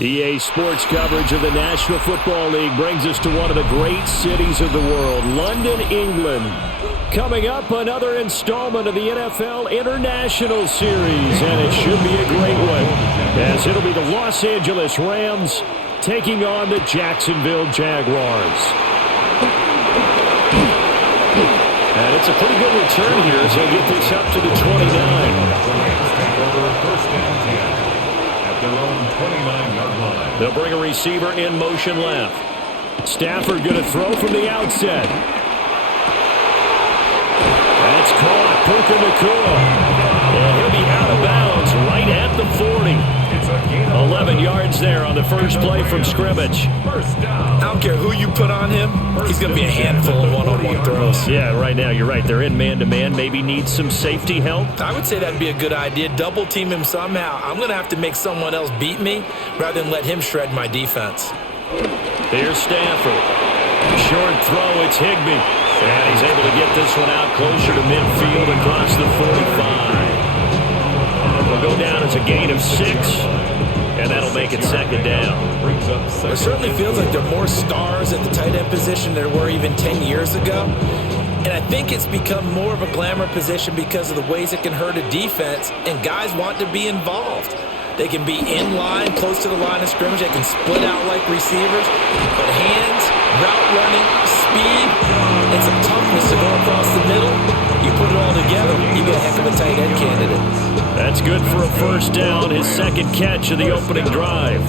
EA Sports coverage of the National Football League brings us to one of the great cities of the world, London, England. Coming up, another installment of the NFL International Series, and it should be a great one, as it'll be the Los Angeles Rams taking on the Jacksonville Jaguars. And it's a pretty good return here as they'll get this up to the 29. They'll bring a receiver in motion left. Stafford going to throw from the outset. That's caught. Puka Nacua. And he'll be out of bounds right at the 40. 11 yards there on the first play from scrimmage. I don't care who you put on him. He's going to be a handful of one-on-one throws. Yeah, right now you're right. They're in man-to-man. Maybe needs some safety help. I would say that'd be a good idea. Double team him somehow. I'm going to have to make someone else beat me rather than let him shred my defense. Here's Stafford. Short throw. It's Higbee. And he's able to get this one out closer to midfield across the 45. Will go down as a gain of 6. And that'll make it second down. It certainly feels like there are more stars at the tight end position than there were even 10 years ago. And I think it's become more of a glamour position because of the ways it can hurt a defense, and guys want to be involved. They can be in line, close to the line of scrimmage. They can split out like receivers. But hands, route running, speed, and some toughness to go across the middle, you put it all together, you get a heck of a tight end candidate. That's good for a first down, his second catch of the opening drive.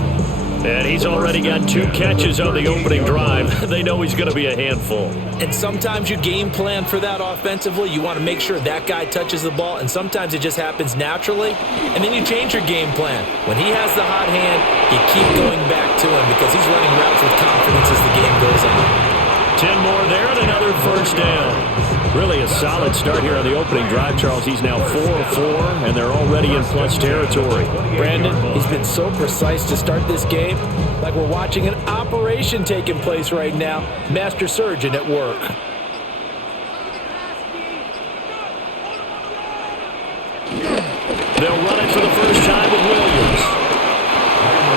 And he's already got 2 catches on the opening drive. They know he's going to be a handful. And sometimes you game plan for that offensively. You want to make sure that guy touches the ball, and sometimes it just happens naturally. And then you change your game plan. When he has the hot hand, you keep going back to him because he's running routes with confidence as the game goes on. 10 more there and another first down. Really a solid start here on the opening drive, Charles. He's now 4-4, and they're already in plus territory. Brandon, he's been so precise to start this game, like we're watching an operation taking place right now. Master surgeon at work. They'll run it for the first time with Williams.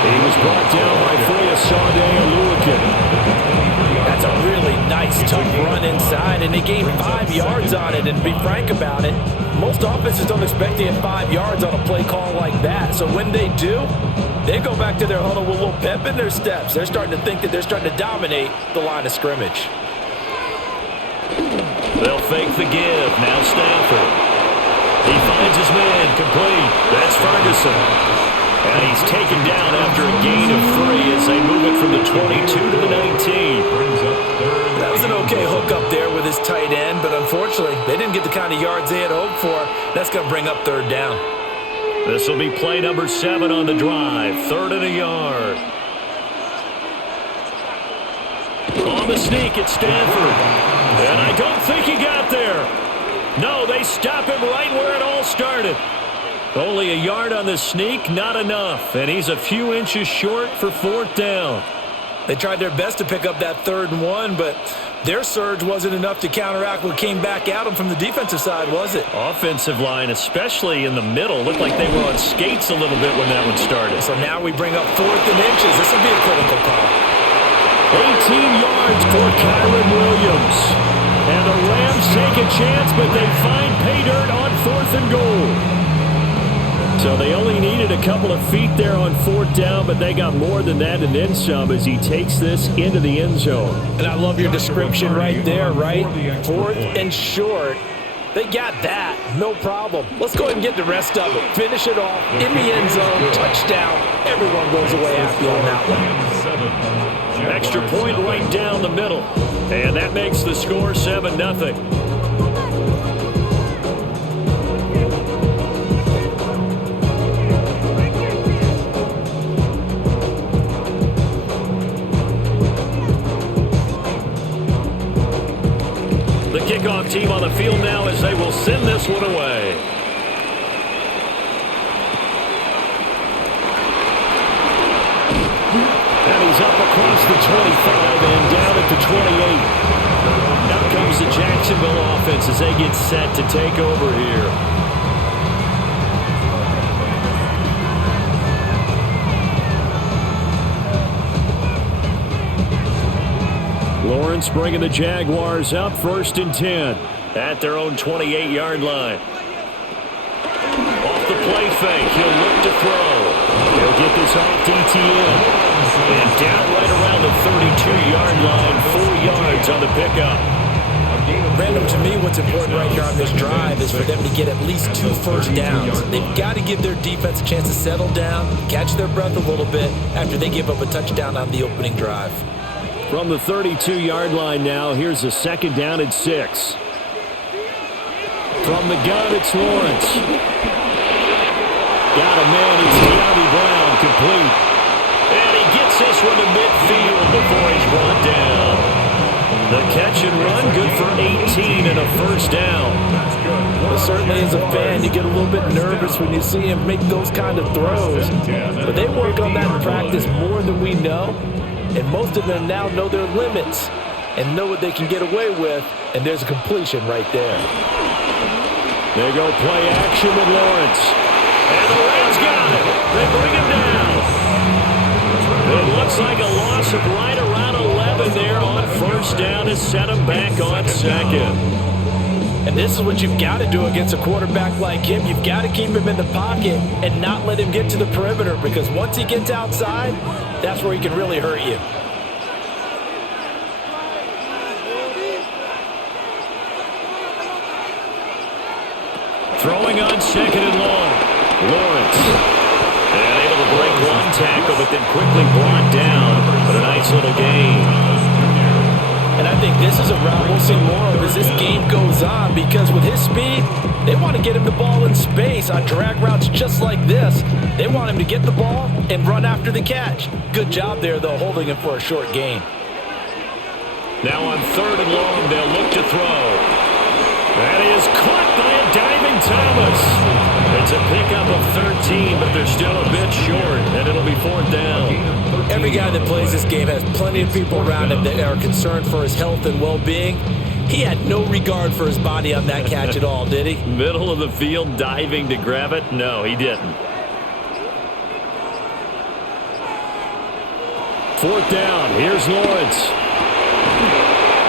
He was brought down by Foyesade Oluwakin. That's a really nice, tough run inside, and they gained 5 yards on it. And to be frank about it, most offenses don't expect to get 5 yards on a play call like that. So when they do, they go back to their huddle with a little pep in their steps. They're starting to think that they're starting to dominate the line of scrimmage. They'll fake the give. Now Stafford. He finds his man complete. That's Ferguson. And he's taken down after a gain of 3 as they move it from the 22 to the 19. That was an okay hook up there with his tight end, but unfortunately, they didn't get the kind of yards they had hoped for. That's going to bring up third down. This will be play number 7 on the drive. 3rd and a yard. On the sneak, it's Stafford. And I don't think he got there. No, they stop him right where it all started. Only a yard on the sneak, not enough. And he's a few inches short for 4th down. They tried their best to pick up that 3rd and 1, but their surge wasn't enough to counteract what came back at them from the defensive side, was it? Offensive line, especially in the middle, looked like they were on skates a little bit when that one started. So now we bring up 4th and inches. This will be a critical call. 18 yards for Kyron Williams. And the Rams take a chance, but they find pay dirt on 4th and goal. So they only needed a couple of feet there on 4th down, but they got more than that and then some as he takes this into the end zone. And I love your description right there, right? 4th and short. They got that. No problem. Let's go ahead and get the rest of it. Finish it off in the end zone. Touchdown. Everyone goes away happy on that one. Extra point right down the middle. And that makes the score 7-0. The kickoff team on the field now as they will send this one away. And he's up across the 25 and down at the 28. Now comes the Jacksonville offense as they get set to take over here. Lawrence bringing the Jaguars up 1st and 10 at their own 28-yard line. Off the play fake, he'll look to throw. He'll get this off to ETN. And down right around the 32-yard line, 4 yards on the pickup. Random, to me, what's important right here on this drive is for them to get at least 2 first downs. They've got to give their defense a chance to settle down, catch their breath a little bit after they give up a touchdown on the opening drive. From the 32-yard line now, here's a 2nd down and 6. From the gun, it's Lawrence. Got a man, it's De'Ami Brown, complete. And he gets this one to midfield before he's brought down. The catch and run, good for 18 and a first down. Well, certainly as a fan, you get a little bit nervous when you see him make those kind of throws. But they work on that in practice more than we know. And most of them now know their limits and know what they can get away with. And there's a completion right there. They go play action with Lawrence. And the Rams got it. They bring him down. It looks like a loss of right around 11 there on first down to set him back on 2nd. And this is what you've got to do against a quarterback like him. You've got to keep him in the pocket and not let him get to the perimeter, because once he gets outside, that's where he can really hurt you. Throwing on 2nd and long. Lawrence. And able to break one tackle, but then quickly brought down. But a nice little gain. And I think this is a route we'll see more of as this game goes on, because with his speed, they want to get him the ball in space on drag routes just like this. They want him to get the ball and run after the catch. Good job there, though, holding him for a short gain. Now on 3rd and long, they'll look to throw. That is caught by a diving Thomas. It's a pickup of 13, but they're still a bit short, and it'll be 4th down. Every guy that plays this game has plenty of people around him that are concerned for his health and well-being. He had no regard for his body on that catch at all, did he? Middle of the field, diving to grab it? No, he didn't. 4th down, here's Lawrence.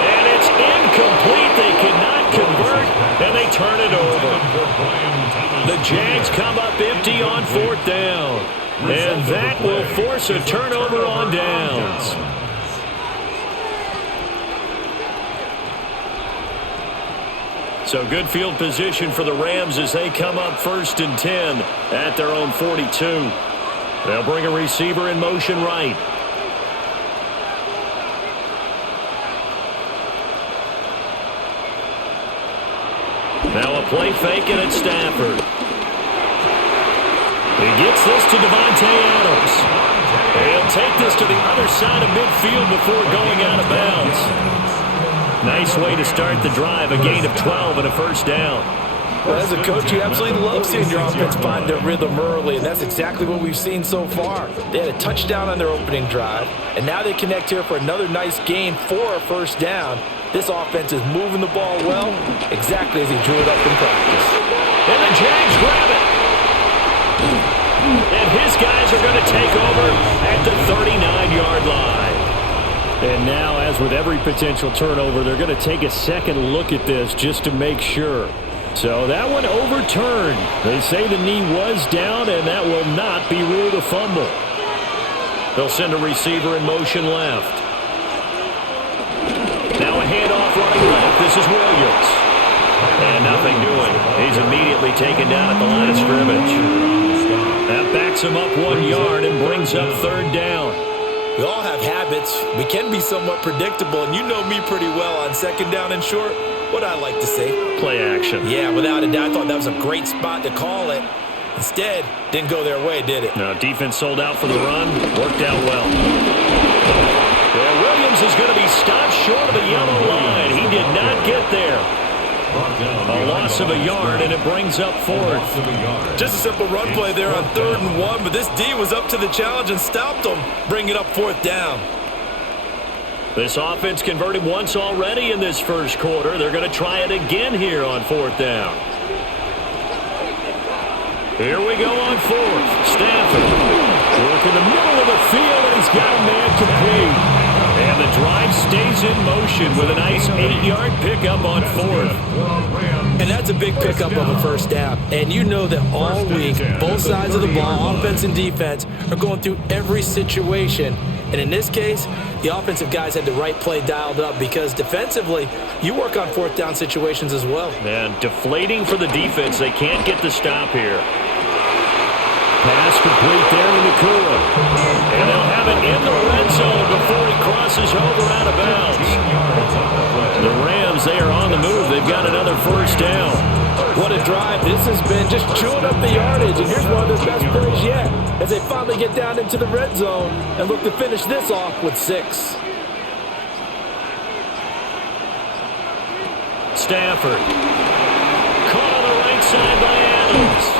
And it's incomplete. They cannot convert, and they turn it over. The Jags come up empty on 4th down, and that will force a turnover on downs. So good field position for the Rams as they come up 1st and 10 at their own 42. They'll bring a receiver in motion right. Now a play fake, and it's Stafford. He gets this to Devontae Adams. He'll take this to the other side of midfield before going out of bounds. Nice way to start the drive, a gain of 12 and a first down. Well, as a coach, you absolutely love seeing your offense find their rhythm early, and that's exactly what we've seen so far. They had a touchdown on their opening drive, and now they connect here for another nice gain for a first down. This offense is moving the ball well, exactly as he drew it up in practice. And the Jags grab it. And his guys are going to take over at the 39-yard line. And now, as with every potential turnover, they're going to take a second look at this just to make sure. So that one overturned. They say the knee was down, and that will not be ruled a fumble. They'll send a receiver in motion left. Now a handoff running left. This is Williams. And nothing doing. He's immediately taken down at the line of scrimmage. That backs him up 1 yard and brings up 3rd down. We all have habits. We can be somewhat predictable, and you know me pretty well on 2nd down and short. What I like to say? Play action. Yeah, without a doubt. I thought that was a great spot to call it. Instead, didn't go their way, did it? No, defense sold out for the run. Worked out well. Yeah, Williams is going to be stopped short of the yellow line. He did not get there. A loss of a yard, and it brings up 4th. Just a simple run play there on 3rd and 1, but this D was up to the challenge and stopped them, bringing up 4th down. This offense converted once already in this first quarter. They're going to try it again here on 4th down. Here we go on 4th. Stafford working the middle of the field, and he's got a man complete. And And the drive stays in motion with a nice 8-yard pickup on fourth. And that's a big pickup of a first down. And you know that all week, both sides of the ball, offense and defense, are going through every situation. And in this case, the offensive guys had the right play dialed up because defensively, you work on fourth down situations as well. And deflating for the defense. They can't get the stop here. Pass complete there to Nakua. And they'll have it in the red zone before he crosses over out of bounds. The Rams, they are on the move. They've got another first down. What a drive this has been, just chewing up the yardage. And here's one of their best plays yet as they finally get down into the red zone and look to finish this off with 6. Stafford. Caught on the right side by Adams.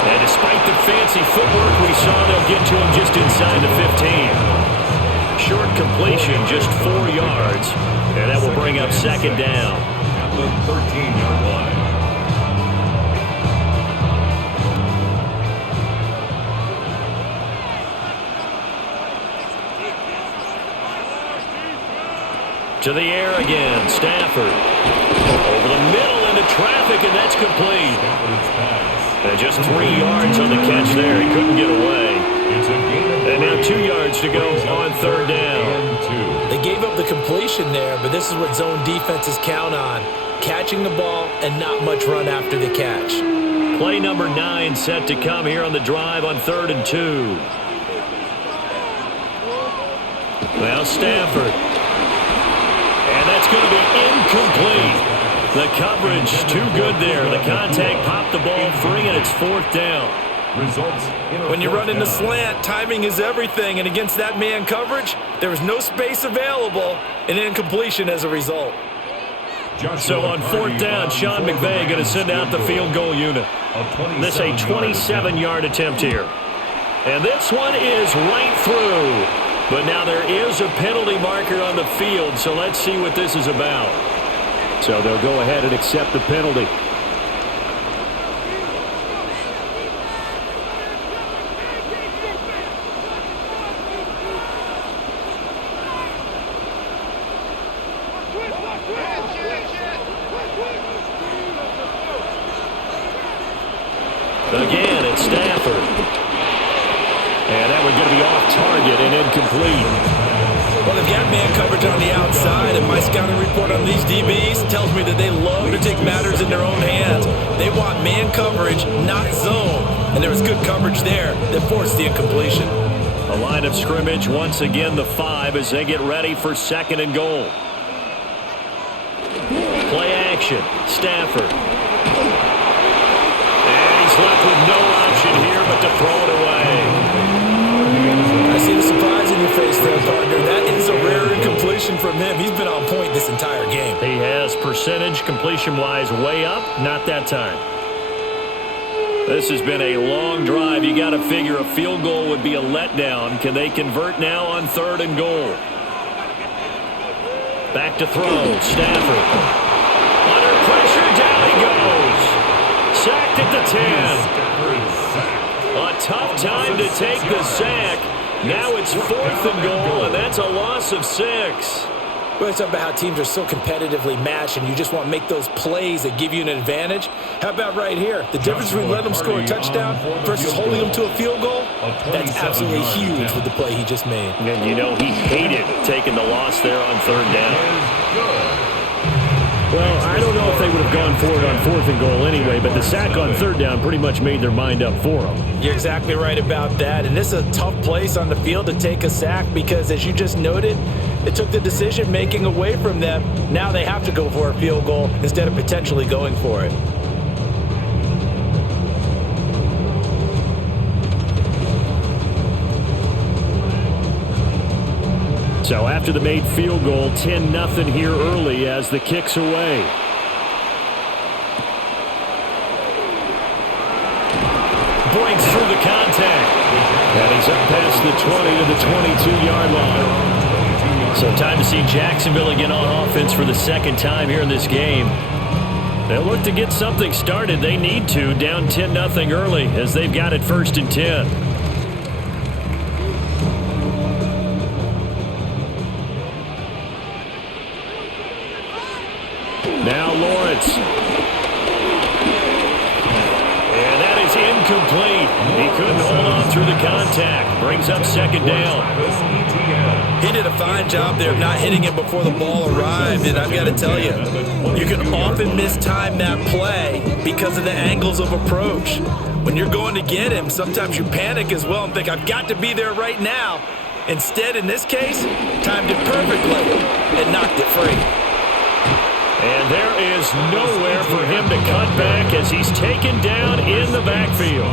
And despite the fancy footwork we saw, they'll get to him just inside the 15. Short completion, just 4 yards. And that will bring up second down. At the 13-yard line. To the air again, Stafford. Over the middle into traffic, and that's complete. And just 3 yards on the catch there. He couldn't get away. And now 2 yards to go on third down. They gave up the completion there, but this is what zone defenses count on. Catching the ball and not much run after the catch. Play number 9 set to come here on the drive on 3rd and 2. Now Stafford. And that's going to be incomplete. The coverage too good there. The contact popped the ball free, and it's 4th down. When you run in the slant, timing is everything, and against that man coverage, there was no space available, and incompletion as a result. So on 4th down, Sean McVay going to send out the field goal unit. This a 27-yard attempt here. And this one is right through. But now there is a penalty marker on the field, so let's see what this is about. So they'll go ahead and accept the penalty. Again, it's Stafford. And that one going to be off target and incomplete. Well, they've got man coverage on the outside, and my scouting report on these DBs tells me that they love to take matters in their own hands. They want man coverage, not zone. And there was good coverage there that forced the incompletion. A line of scrimmage, once again the 5 as they get ready for 2nd and goal. Play action, Stafford. And he's left with no option here but to throw it away. I see the surprise in your face there, partner. That is a rare incompletion from him. He's been on point this entire game. He has percentage completion-wise way up, not that time. This has been a long drive. You got to figure a field goal would be a letdown. Can they convert now on 3rd and goal? Back to throw, Stafford. Under pressure, down he goes. Sacked at the 10. A tough time to take the sack. Now it's 4th and goal, and that's a loss of 6. Well, it's about how teams are so competitively matched, and you just want to make those plays that give you an advantage. How about right here? The difference between letting them score a touchdown versus holding them to a field goal, that's absolutely huge with the play he just made. And you know he hated taking the loss there on 3rd down. Well, I don't know if they would have gone for it on 4th and goal anyway, but the sack on 3rd down pretty much made their mind up for them. You're exactly right about that, and this is a tough place on the field to take a sack because, as you just noted, it took the decision-making away from them. Now they have to go for a field goal instead of potentially going for it. So after the made field goal, 10-0 here early as the kick's away. Breaks through the contact. And he's up past the 20 to the 22-yard line. So time to see Jacksonville again on offense for the 2nd time here in this game. They'll look to get something started. They need to, down 10-0 early as they've got it 1st and 10. couldn't hold on through the contact. Brings up second down. He did a fine job there of not hitting him before the ball arrived, and I've got to tell you, you can often mistime that play because of the angles of approach. When you're going to get him, sometimes you panic as well and think, I've got to be there right now. Instead, in this case, timed it perfectly and knocked it free. And there is nowhere for him to cut back as he's taken down in the backfield.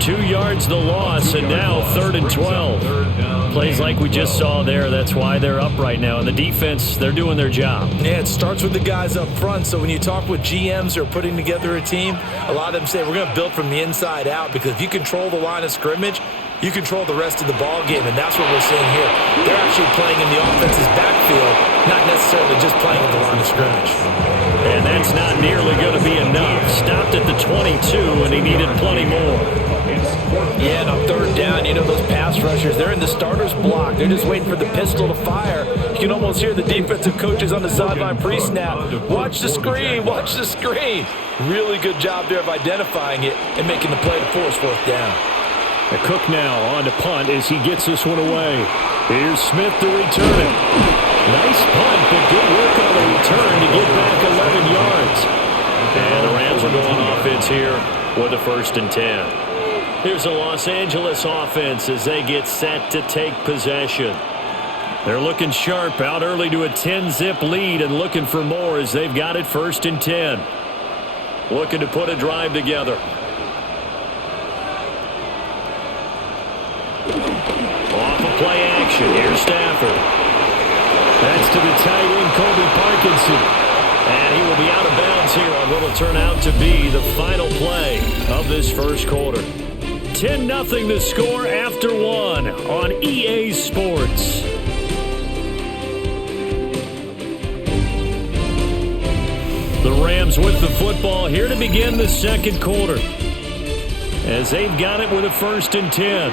2 yards the loss, and now 3rd and 12. Plays like we just saw there. That's why they're up right now. And the defense, they're doing their job. Yeah, it starts with the guys up front. So when you talk with GMs who are putting together a team, a lot of them say we're going to build from the inside out, because if you control the line of scrimmage, you control the rest of the ball game, and that's what we're seeing here. They're actually playing in the offense's backfield, not necessarily just playing at the line of scrimmage. And that's not nearly going to be enough. Stopped at the 22, and he needed plenty more. Yeah, and on 3rd down, you know, those pass rushers, they're in the starter's block. They're just waiting for the pistol to fire. You can almost hear the defensive coaches on the sideline pre-snap. Watch the screen, watch the screen. Really good job there of identifying it and making the play to force 4th down. The Cook now on to punt as he gets this one away. Here's Smith to return it. Nice punt, but good work on the return to get back 11 yards. And the Rams will go on offense here with a 1st and 10. Here's the Los Angeles offense as they get set to take possession. They're looking sharp, out early to a 10-zip lead and looking for more as they've got it 1st and 10. Looking to put a drive together. Off of play action. Here's Stafford. That's to the tight end, Colby Parkinson. And he will be out of bounds here on what will turn out to be the final play of this 1st quarter. 10-0 the score after 1 on EA Sports. The Rams with the football here to begin the 2nd quarter, as they've got it with a 1st and 10.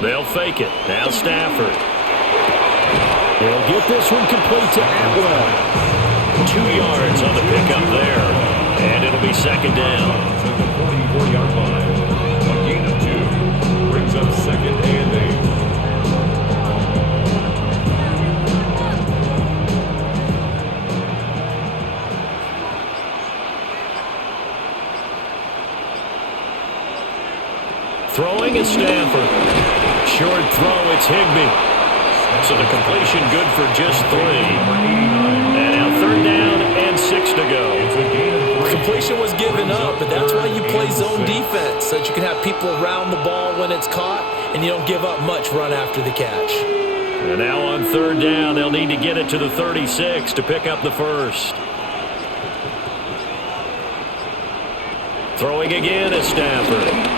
They'll fake it. Now Stafford. They'll get this one complete to Atwell. 2 yards on the pickup there. And it'll be 2nd down. To the 44-yard line. A gain of 2 brings up 2nd and 8. Throwing is Stafford. Short throw, it's Higbee. So the completion good for just 3. And now 3rd down and 6 to go. Completion was given up, but that's why you play zone defense, so that you can have people around the ball when it's caught, and you don't give up much run after the catch. And now on 3rd down, they'll need to get it to the 36 to pick up the 1st. Throwing again is Stafford.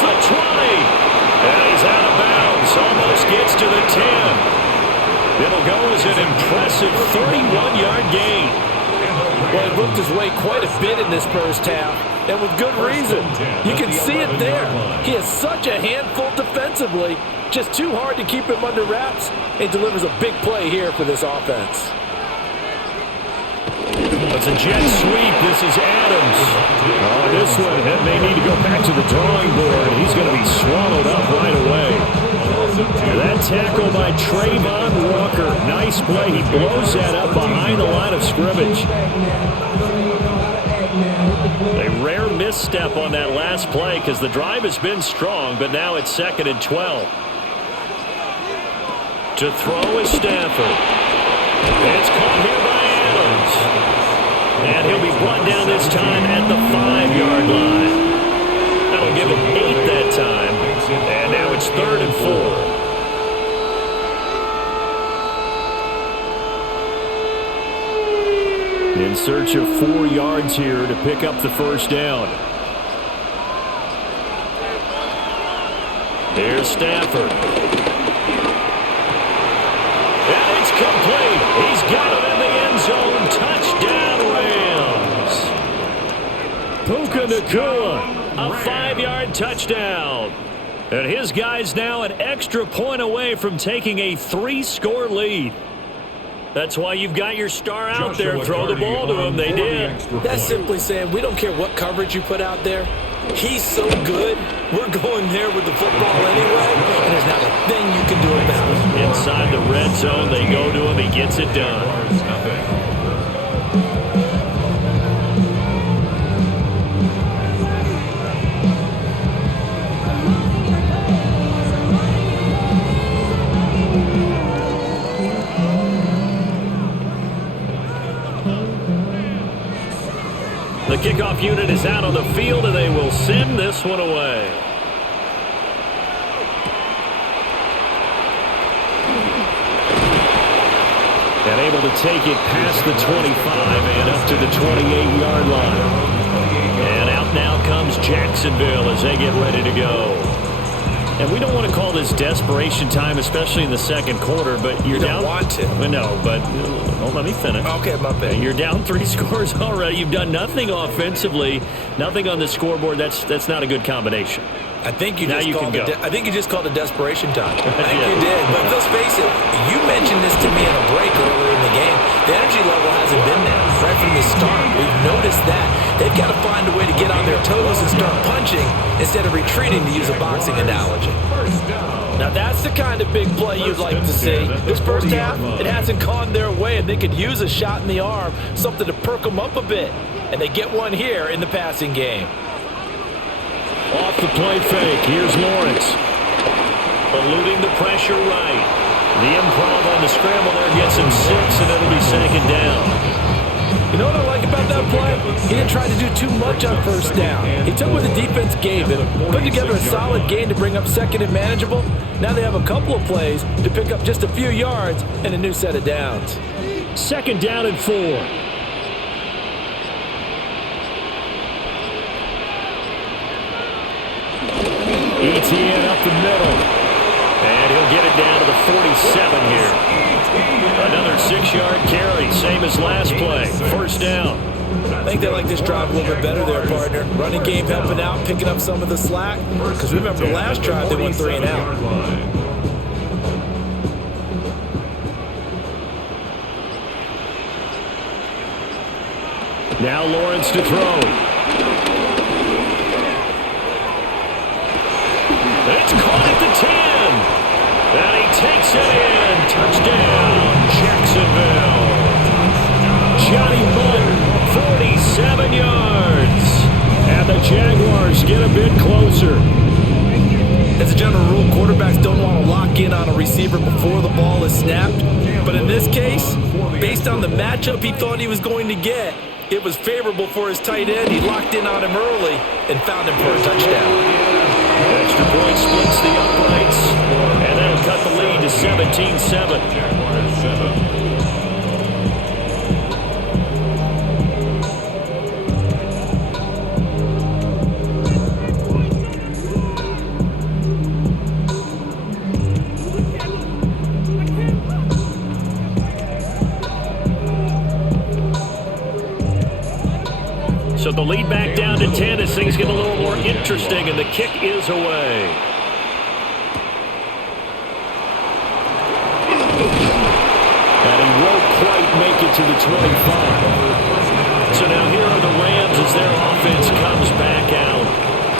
The 20, and he's out of bounds, almost gets to the 10. It'll go as an impressive 31-yard gain. Well, he looked his way quite a bit in this 1st half, and with good reason. You can see it there. He is such a handful defensively, just too hard to keep him under wraps, and delivers a big play here for this offense. It's a jet sweep. This is Adams. Oh, this one may need to go back to the drawing board. He's going to be swallowed up right away. That tackle by Trayvon Walker. Nice play. He blows that up behind the line of scrimmage. A rare misstep on that last play because the drive has been strong, but now it's 2nd and 12. To throw is Stafford. It's caught here by Adams. And he'll be brought down this time at the 5-yard line. That'll give him 8 that time. And now it's 3rd and 4. In search of 4 yards here to pick up the 1st down. Here's Stafford. And it's complete. He's got it in the end zone. Touchdown, Rams. Puka Nacua, a 5-yard touchdown. And his guys now an extra point away from taking a 3-score lead. That's why you've got your star out there. Throw the ball to him. They did. That's simply saying we don't care what coverage you put out there. He's so good, we're going there with the football anyway, and there's not a thing you can do about it. Inside the red zone, they go to him. He gets it done. The kickoff unit is out on the field, and they will send this one away. And able to take it past the 25 and up to the 28-yard line. And out now comes Jacksonville as they get ready to go. And we don't want to call this desperation time, especially in the second quarter, but you're down. You don't want to. No, but don't let me finish. Okay, my bad. You're down 3 scores already. You've done nothing offensively, nothing on the scoreboard. That's not a good combination. I think you now just you called can go. I think you just called it desperation time. I think you did. But let's face it, you mentioned this to me in a break earlier in the game. The energy level hasn't been there right from the start. We've noticed that. They've got to find a way to get on their toes and start punching instead of retreating, to use a boxing analogy. Now that's the kind of big play you'd like to see. This first half, it hasn't gone their way, and they could use a shot in the arm, something to perk them up a bit. And they get one here in the passing game. Off the play fake, here's Lawrence. Eluding the pressure right. The improv on the scramble there gets him 6, and it'll be second down. You know what I like about that play? He didn't try to do too much on first down. He took what the defense gave him, put together a solid gain to bring up second and manageable. Now they have a couple of plays to pick up just a few yards and a new set of downs. Second down and 4. ETN up the middle. And he'll get it down to the 47 here. Another 6-yard carry, same as last play. First down. I think they like this drive a little bit better there, partner. Running game helping out, picking up some of the slack. Because remember the last drive, they went 3 and out. Now Lawrence to throw. It's caught at the 10. And he takes it in. Touchdown, Jacksonville. Johnny Munn, 47 yards. And the Jaguars get a bit closer. As a general rule, quarterbacks don't want to lock in on a receiver before the ball is snapped. But in this case, based on the matchup he thought he was going to get, it was favorable for his tight end. He locked in on him early and found him for a touchdown. Extra point splits the uprights, and that'll cut the lead to 17-7. Jaguars 7. So the lead back down to 10 as things get a little more interesting, and the kick is away. And he won't quite make it to the 25. So now here are the Rams as their offense comes back out.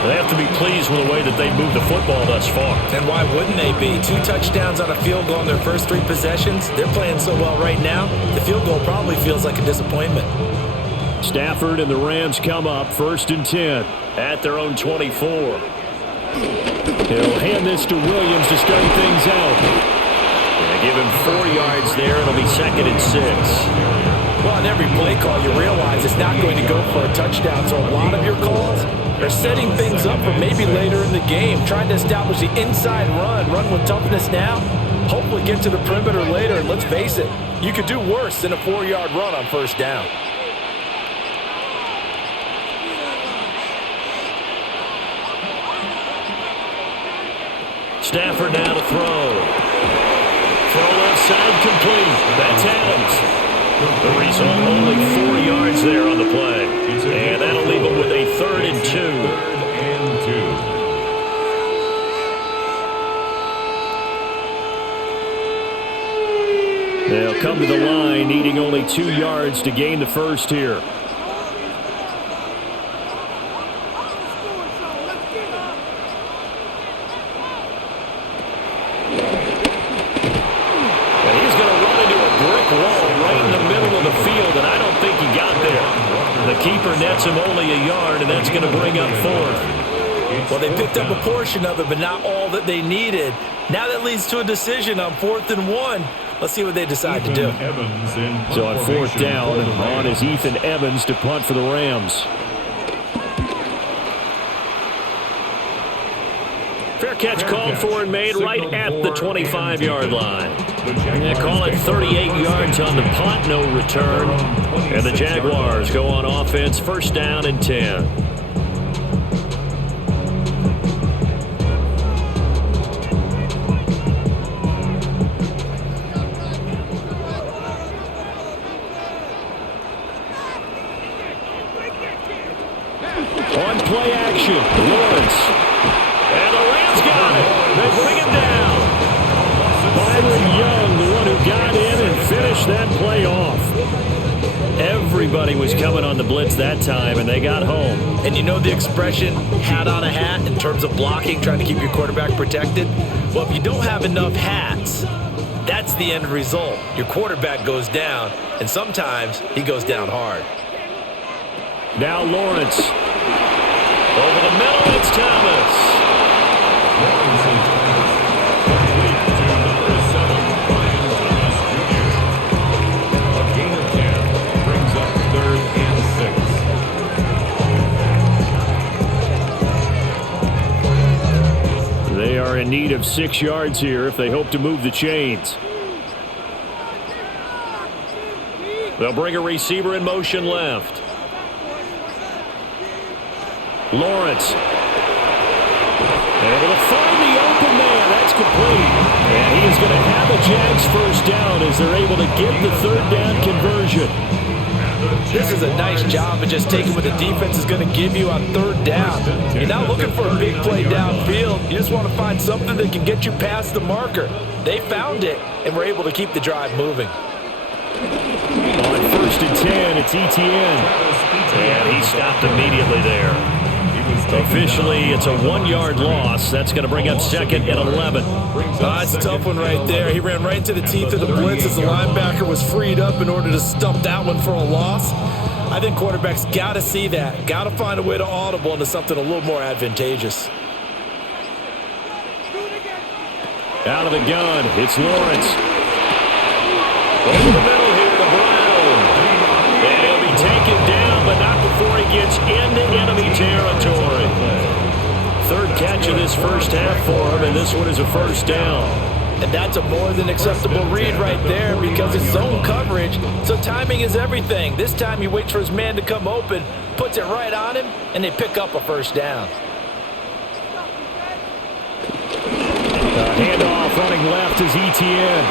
They have to be pleased with the way that they've moved the football thus far. And why wouldn't they be? 2 touchdowns on a field goal in their first 3 possessions. They're playing so well right now, the field goal probably feels like a disappointment. Stafford and the Rams come up 1st and 10 at their own 24. He'll hand this to Williams to start things out. They give him 4 yards there. It'll be 2nd and 6. Well, on every play call, you realize it's not going to go for a touchdown. So a lot of your calls are setting things up for maybe later in the game, trying to establish the inside run with toughness now, hopefully get to the perimeter later. And let's face it, you could do worse than a 4-yard run on first down. Stafford now to throw. Throw left side complete. That's Adams. The result, only 4 yards there on the play. And that'll leave him with a 3rd and 2. 3rd and 2. They'll come to the line, needing only 2 yards to gain the first here. The keeper nets him only a yard, and that's going to bring up 4th. Well, they picked up a portion of it, but not all that they needed. Now that leads to a decision on 4th and 1. Let's see what they decide to do. So on 4th down, on is Ethan Evans to punt for the Rams. Fair catch called for and made right at the 25-yard line. They call it 38 yards on the punt, no return. And the Jaguars go on offense, 1st down and 10. On play action, Lawrence. And the Rams got it. They bring him down. Byron Young, the one who got in and finished that play off. Everybody was coming on the blitz that time, and they got home. And you know the expression, hat on a hat, in terms of blocking, trying to keep your quarterback protected? Well, if you don't have enough hats, that's the end result. Your quarterback goes down, and sometimes he goes down hard. Now Lawrence. Over the middle, it's Thomas. They are in need of 6 yards here if they hope to move the chains. They'll bring a receiver in motion left. Lawrence. Able to find the open man. That's complete. And he is going to have a Jags 1st down as they're able to get the 3rd down conversion. This is a nice job of just taking what the defense is going to give you on 3rd down. You're not looking for a big play downfield. You just want to find something that can get you past the marker. They found it and were able to keep the drive moving. On 1st and 10, it's Etienne. And he stopped immediately there. Officially, it's a 1-yard loss. That's going to bring up 2nd and 11. That's a tough one right there. He ran right into the teeth of the blitz as the linebacker was freed up in order to stump that one for a loss. I think quarterbacks got to see that. Got to find a way to audible into something a little more advantageous. Out of the gun, it's Lawrence. Over the middle here to Brown. And he'll be taken down, but not before he gets into enemy territory. 3rd catch of this 1st half for him, and this one is a 1st down. And that's a more than acceptable read right there because it's zone coverage, so timing is everything. This time he waits for his man to come open, puts it right on him, and they pick up a 1st down. Handoff running left is Etienne.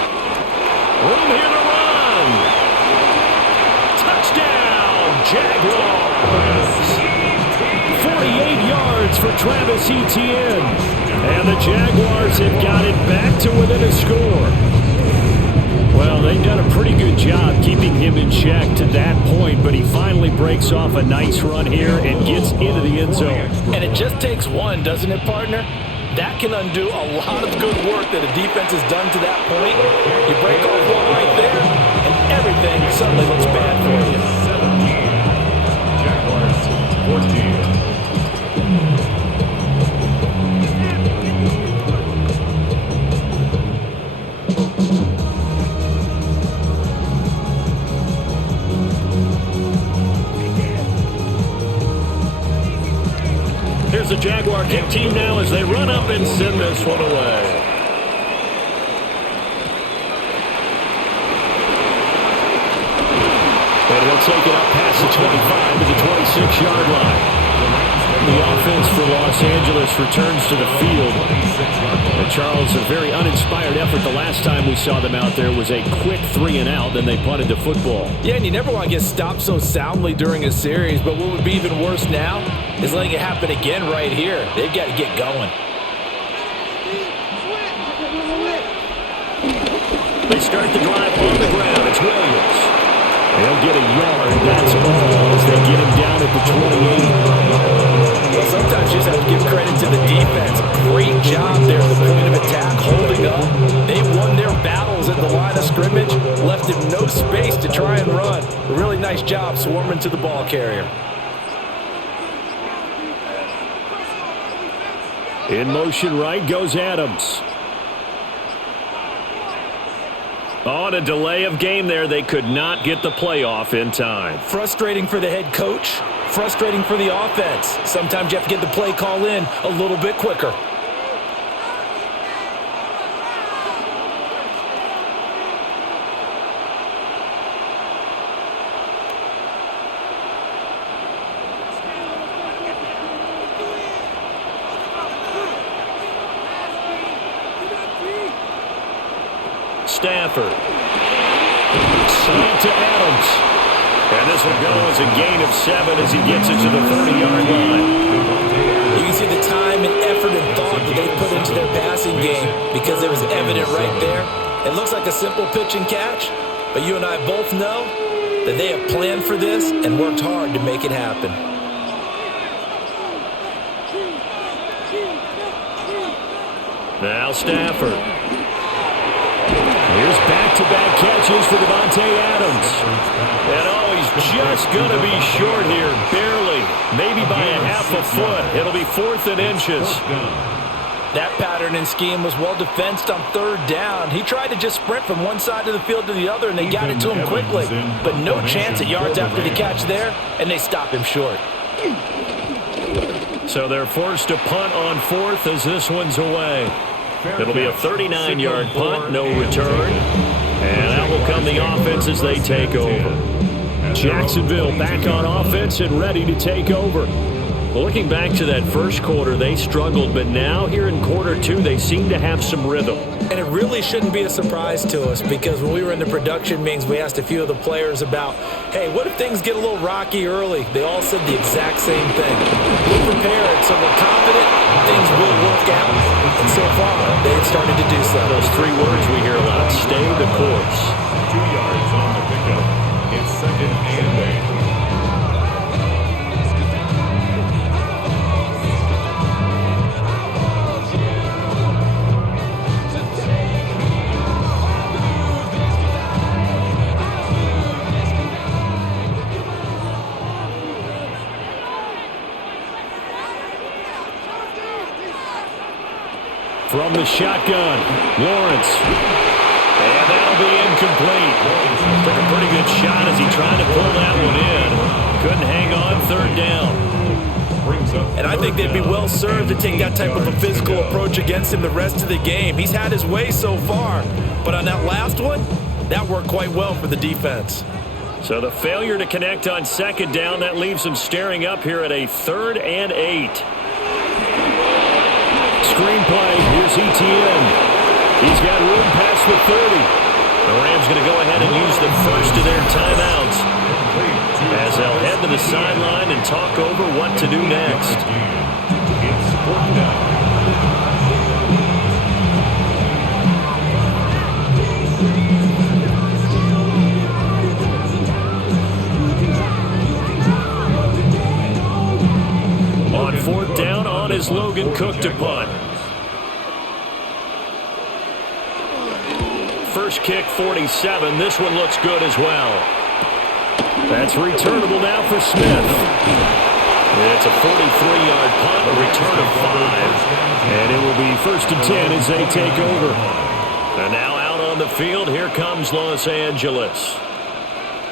Room here to run. Touchdown, Jaguars. 48 yards for Travis Etienne. And the Jaguars have got it back to within a score. Well, they've done a pretty good job keeping him in check to that point, but he finally breaks off a nice run here and gets into the end zone. And it just takes one, doesn't it, partner? That can undo a lot of good work that a defense has done to that point. You break off one right there, and everything suddenly looks bad for you. 17, Jaguars 14. Here's the Jaguar kick team now as they run up and send this one away. And he'll take it up past the 25 to the 26-yard line. The offense for Los Angeles returns to the field. And Charles, a very uninspired effort the last time we saw them out there was a quick 3-and-out, then they punted the football. Yeah, and you never want to get stopped so soundly during a series, but what would be even worse now is letting it happen again right here. They've got to get going. They start the drive on the ground. It's They'll get a yard. That's all as they get him down at the 28. Well, sometimes you just have to give credit to the defense. Great job there at the point of attack, holding up. They won their battles at the line of scrimmage, left him no space to try and run. A really nice job swarming to the ball carrier. In motion right goes Adams. On a delay of game there, they could not get the playoff in time. Frustrating for the head coach, frustrating for the offense. Sometimes you have to get the play call in a little bit quicker. Stafford. Slant to Adams. And this will go as a gain of 7 as he gets it to the 30-yard line. You can see the time and effort and thought that they put into their passing game because it was evident right there. It looks like a simple pitch and catch, but you and I both know that they have planned for this and worked hard to make it happen. Now Stafford. Here's back-to-back catches for Davante Adams. And he's just going to be short here, barely. Maybe by a half a foot. It'll be 4th and inches. That pattern and scheme was well defensed on 3rd down. He tried to just sprint from one side of the field to the other, and they got it to him quickly. But no chance at yards after the catch there, and they stopped him short. So they're forced to punt on 4th as this one's away. It'll be a 39-yard punt, no return. And out will come the offense as they take over. Jacksonville back on offense and ready to take over. Well, looking back to that first quarter, they struggled, but now here in quarter 2, they seem to have some rhythm. And it really shouldn't be a surprise to us because when we were in the production meetings, we asked a few of the players about, hey, what if things get a little rocky early? They all said the exact same thing. We're prepared, so we're confident things will work out. And so far, they've started to do so. Those 3 words we hear a lot, stay the course. 2 yards on the pickup. It's 2nd and 8. From the shotgun, Lawrence. And that'll be incomplete. Took a pretty good shot as he tried to pull that one in. Couldn't hang on 3rd down. And I think they'd be well served to take that type of a physical approach against him the rest of the game. He's had his way so far. But on that last one, that worked quite well for the defense. So the failure to connect on 2nd down, that leaves them staring up here at a 3rd and 8. Screenplay, here's ETN. He's got room past the 30. The Rams going to go ahead and use the first of their timeouts as they'll head to the sideline and talk over what to do next. It's 4th down. On 4th down, on is Logan Cook to punt. First kick, 47. This one looks good as well. That's returnable now for Smith. It's a 43-yard punt, a return of 5. And it will be 1st and 10 as they take over. And now out on the field, here comes Los Angeles.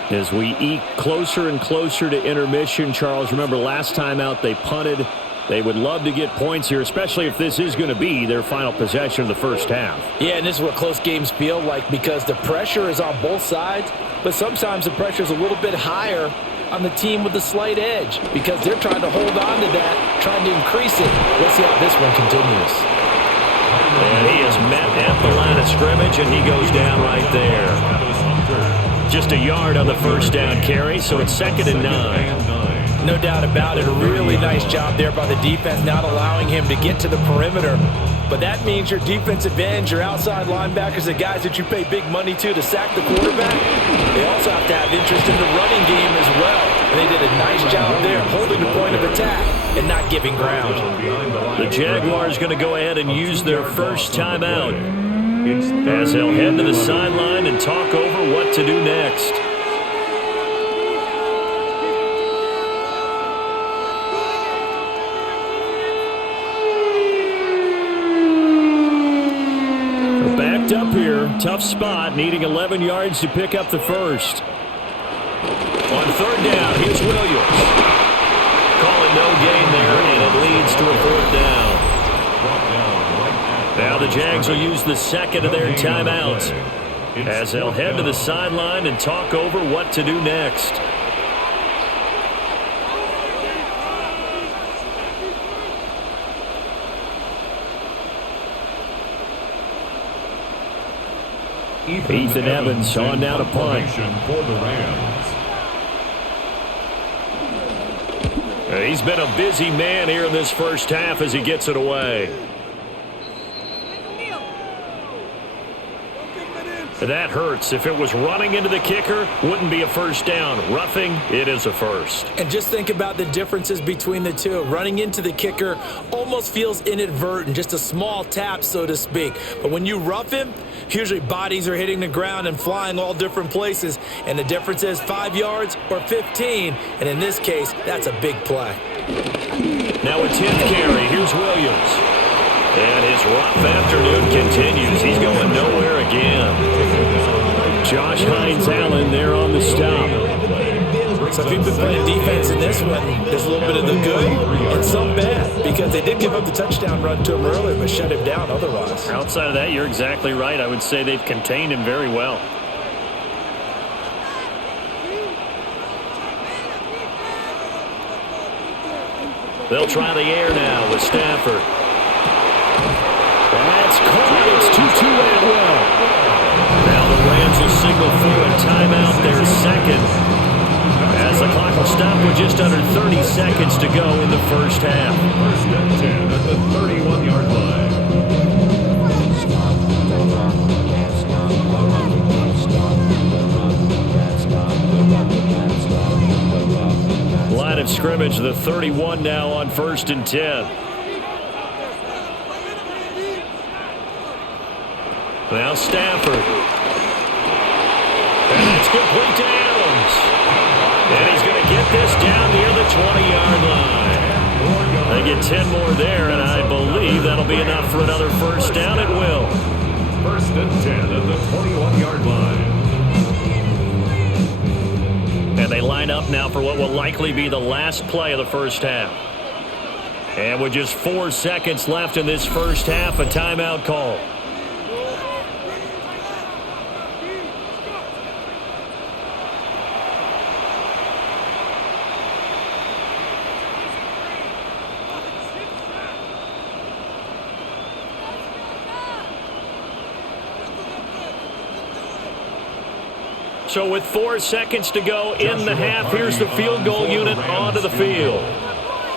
As we eke closer and closer to intermission, Charles, remember last time out they punted. They would love to get points here, especially if this is going to be their final possession of the first half. Yeah, and this is what close games feel like because the pressure is on both sides, but sometimes the pressure is a little bit higher on the team with the slight edge because they're trying to hold on to that, trying to increase it. Let's see how this one continues. And he is met at the line of scrimmage, and he goes down right there. Just a yard on the first down carry, so it's 2nd and 9. No doubt about it. A really nice job there by the defense, not allowing him to get to the perimeter. but that means your defensive ends, your outside linebackers, the guys that you pay big money to sack the quarterback, they also have to have interest in the running game as well. And they did a nice job there holding the point of attack and not giving ground. The Jaguars going to go ahead and use their first timeout as they'll head to the sideline and talk over what to do next. Backed up here, tough spot, needing 11 yards to pick up the first. On third down, here's Williams. Calling no gain there, and it leads to a fourth down. Now the Jags will use the second of their timeouts as they'll head to the sideline and talk over what to do next. Ethan Evans on now to punt. For the Rams. He's been a busy man here in this first half as he gets it away. That hurts. If it was running into the kicker, wouldn't be a first down. Roughing, it is a first. And just think about the differences between the two. Running into the kicker almost feels inadvertent, just a small tap, so to speak. But when you rough him, usually bodies are hitting the ground and flying all different places. And the difference is 5 yards or 15. And in this case, that's a big play. Now a 10th carry. Here's Williams. And his rough afternoon continues. He's going nowhere again. Josh Hines-Allen there on the stop. So if you've been playing defense in this one, there's a little bit of the good and some bad, because they did give up the touchdown run to him earlier, but shut him down otherwise. Outside of that, you're exactly right. I would say they've contained him very well. They'll try the air now with Stafford. That's caught. It's Tutu Atwell. Now the Rams will signal for a timeout, their second, as the clock will stop with just under 30 seconds to go in the first half. First and 10 at the 31-yard line. Line of scrimmage, the 31 now on first and 10. Now Stafford. And that's complete to Adams. And he's going to get this down near the 20-yard line. They get 10 more there, and I believe that'll be enough for another first down. It will. First and 10 at the 21-yard line. And they line up now for what will likely be the last play of the first half. And with just 4 seconds left in this first half, a timeout call. So with 4 seconds to go in the half, here's the field goal unit onto the field.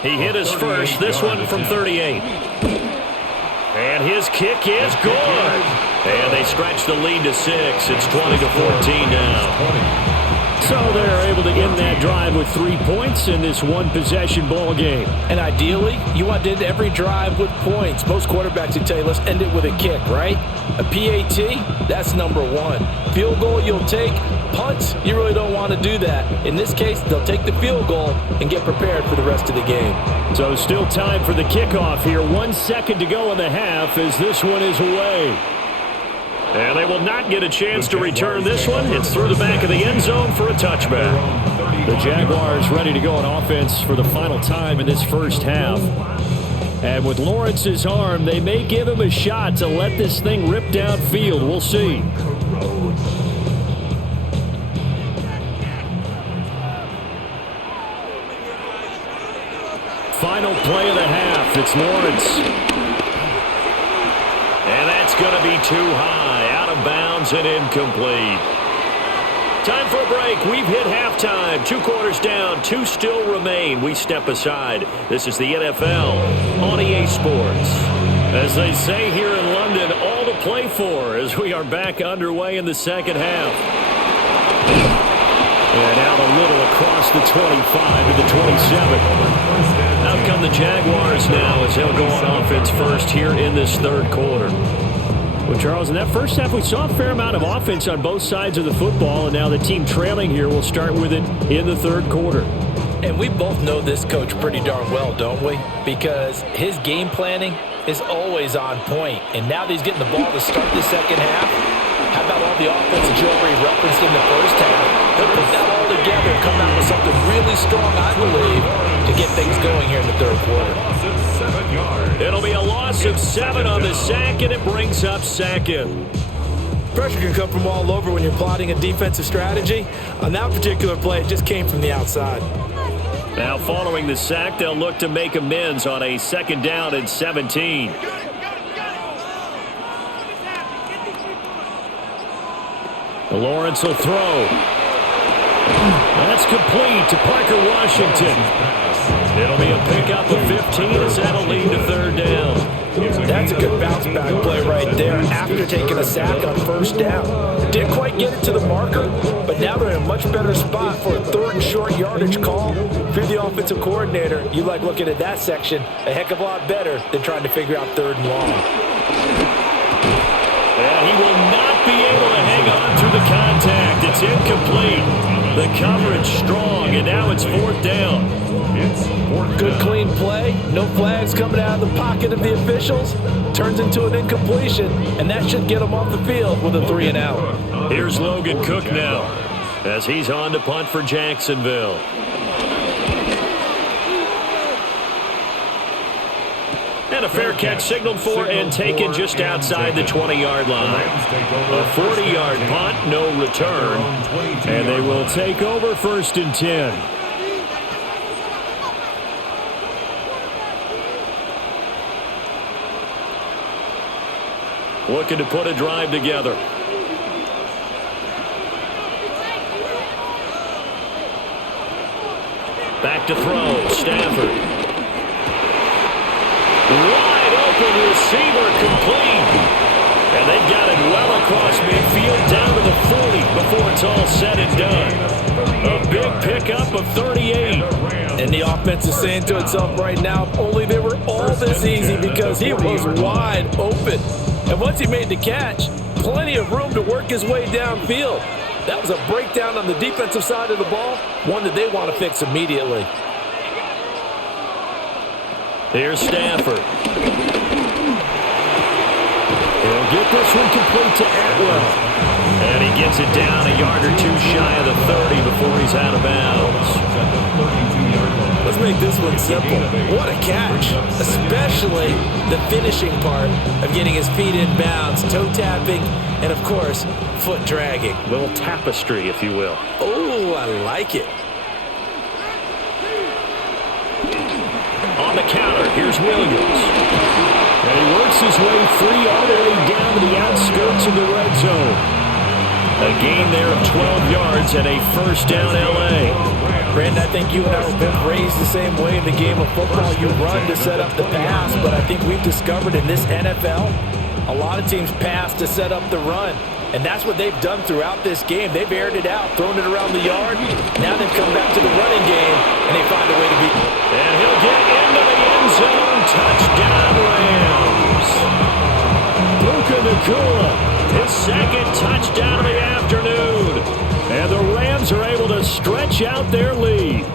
He hit his first, this one from 38. And his kick is good. And they stretch the lead to 6. It's 20-14 now. So they're able to end that drive with 3 points in this one-possession ball game. And ideally, you want to end every drive with points. Most quarterbacks would tell you, let's end it with a kick, right? A PAT, that's number one. Field goal, you'll take. Punts, you really don't want to do that. In this case, they'll take the field goal and get prepared for the rest of the game. So still time for the kickoff here. 1 second to go in the half as this one is away. And they will not get a chance to return this one. It's through the back of the end zone for a touchback. The Jaguars ready to go on offense for the final time in this first half. And with Lawrence's arm, they may give him a shot to let this thing rip downfield. We'll see. Final play of the half. It's Lawrence. And that's going to be too high. Out of bounds and incomplete. Time for a break. We've hit halftime. 2 quarters down. 2 still remain. We step aside. This is the NFL on EA Sports. As they say here in London, all to play for as we are back underway in the second half. And out a little across the 25 to the 27. Out come the Jaguars now as they'll go on offense first here in this third quarter. Well, Charles, in that first half, we saw a fair amount of offense on both sides of the football, and now the team trailing here will start with it in the third quarter. And we both know this coach pretty darn well, don't we? Because his game planning is always on point. And now that he's getting the ball to start the second half, how about all the offense that you already referenced in the first half? He'll put that all together and come out with something really strong, I believe, to get things going here in the third quarter. It'll be a loss of 7 on the sack, and it brings up second. Pressure can come from all over when you're plotting a defensive strategy. On that particular play, it just came from the outside. Now following the sack, they'll look to make amends on a second down and 17. Lawrence will throw. That's complete to Parker Washington. It'll be a pickup of 15 as that'll lead to third down. That's a good bounce back play right there after taking a sack on first down. Didn't quite get it to the marker, but now they're in a much better spot for a third and short yardage call. If you're the offensive coordinator, you like looking at that section a heck of a lot better than trying to figure out third and long. And he will not be able to hang on through the contact. It's incomplete. The coverage strong, and now it's fourth down. Good clean play. No flags coming out of the pocket of the officials. Turns into an incompletion, and that should get them off the field with a 3 and out. Here's Logan Cook now as he's on to punt for Jacksonville. And a fair catch signaled for and taken just outside the 20-yard line. A 40-yard punt, no return. And they will take over first and 10. Looking to put a drive together. Back to throw, Stafford. Wide open receiver complete. And they've got it well across midfield down to the 40 before it's all said and done. A big pickup of 38. And the offense is saying to itself right now, if only they were all this easy because he was wide open. And once he made the catch, plenty of room to work his way downfield. That was a breakdown on the defensive side of the ball, one that they want to fix immediately. Here's Stafford. He'll get this one complete to Atwell. And he gets it down a yard or two shy of the 30 before he's out of bounds. Let's make this one simple. What a catch, especially the finishing part of getting his feet in bounds, toe tapping, and of course, foot dragging. A little tapestry, if you will. Oh, I like it. On the counter, here's Williams. And he works his way free all the way down to the outskirts of the red zone. A gain there of 12 yards and a first down L.A. Brandon, I think you and I were both raised the same way in the game of football. You run to set up the pass, but I think we've discovered in this NFL, a lot of teams pass to set up the run. And that's what they've done throughout this game. They've aired it out, thrown it around the yard. Now they've come back to the running game, and they find a way to beat. And he'll get into the end zone. Touchdown, Rams. Puka Nacua, his second touchdown of the afternoon. And the Rams are able to stretch out their lead.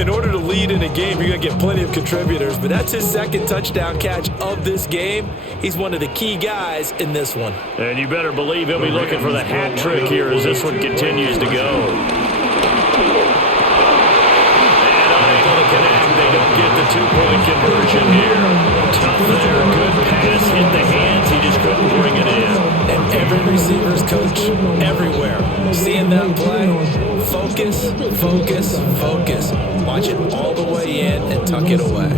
In order to lead in a game, you're going to get plenty of contributors, but that's his second touchdown catch of this game. He's one of the key guys in this one. And you better believe he'll be looking for the hat trick here as this one continues to go. And unable to connect, they don't get the two-point conversion here. Tough there, good pass, hit the hands, he just couldn't bring it in. And every receiver's coach everywhere, seeing that play, focus, focus, focus. Watch it all the way in and tuck it away.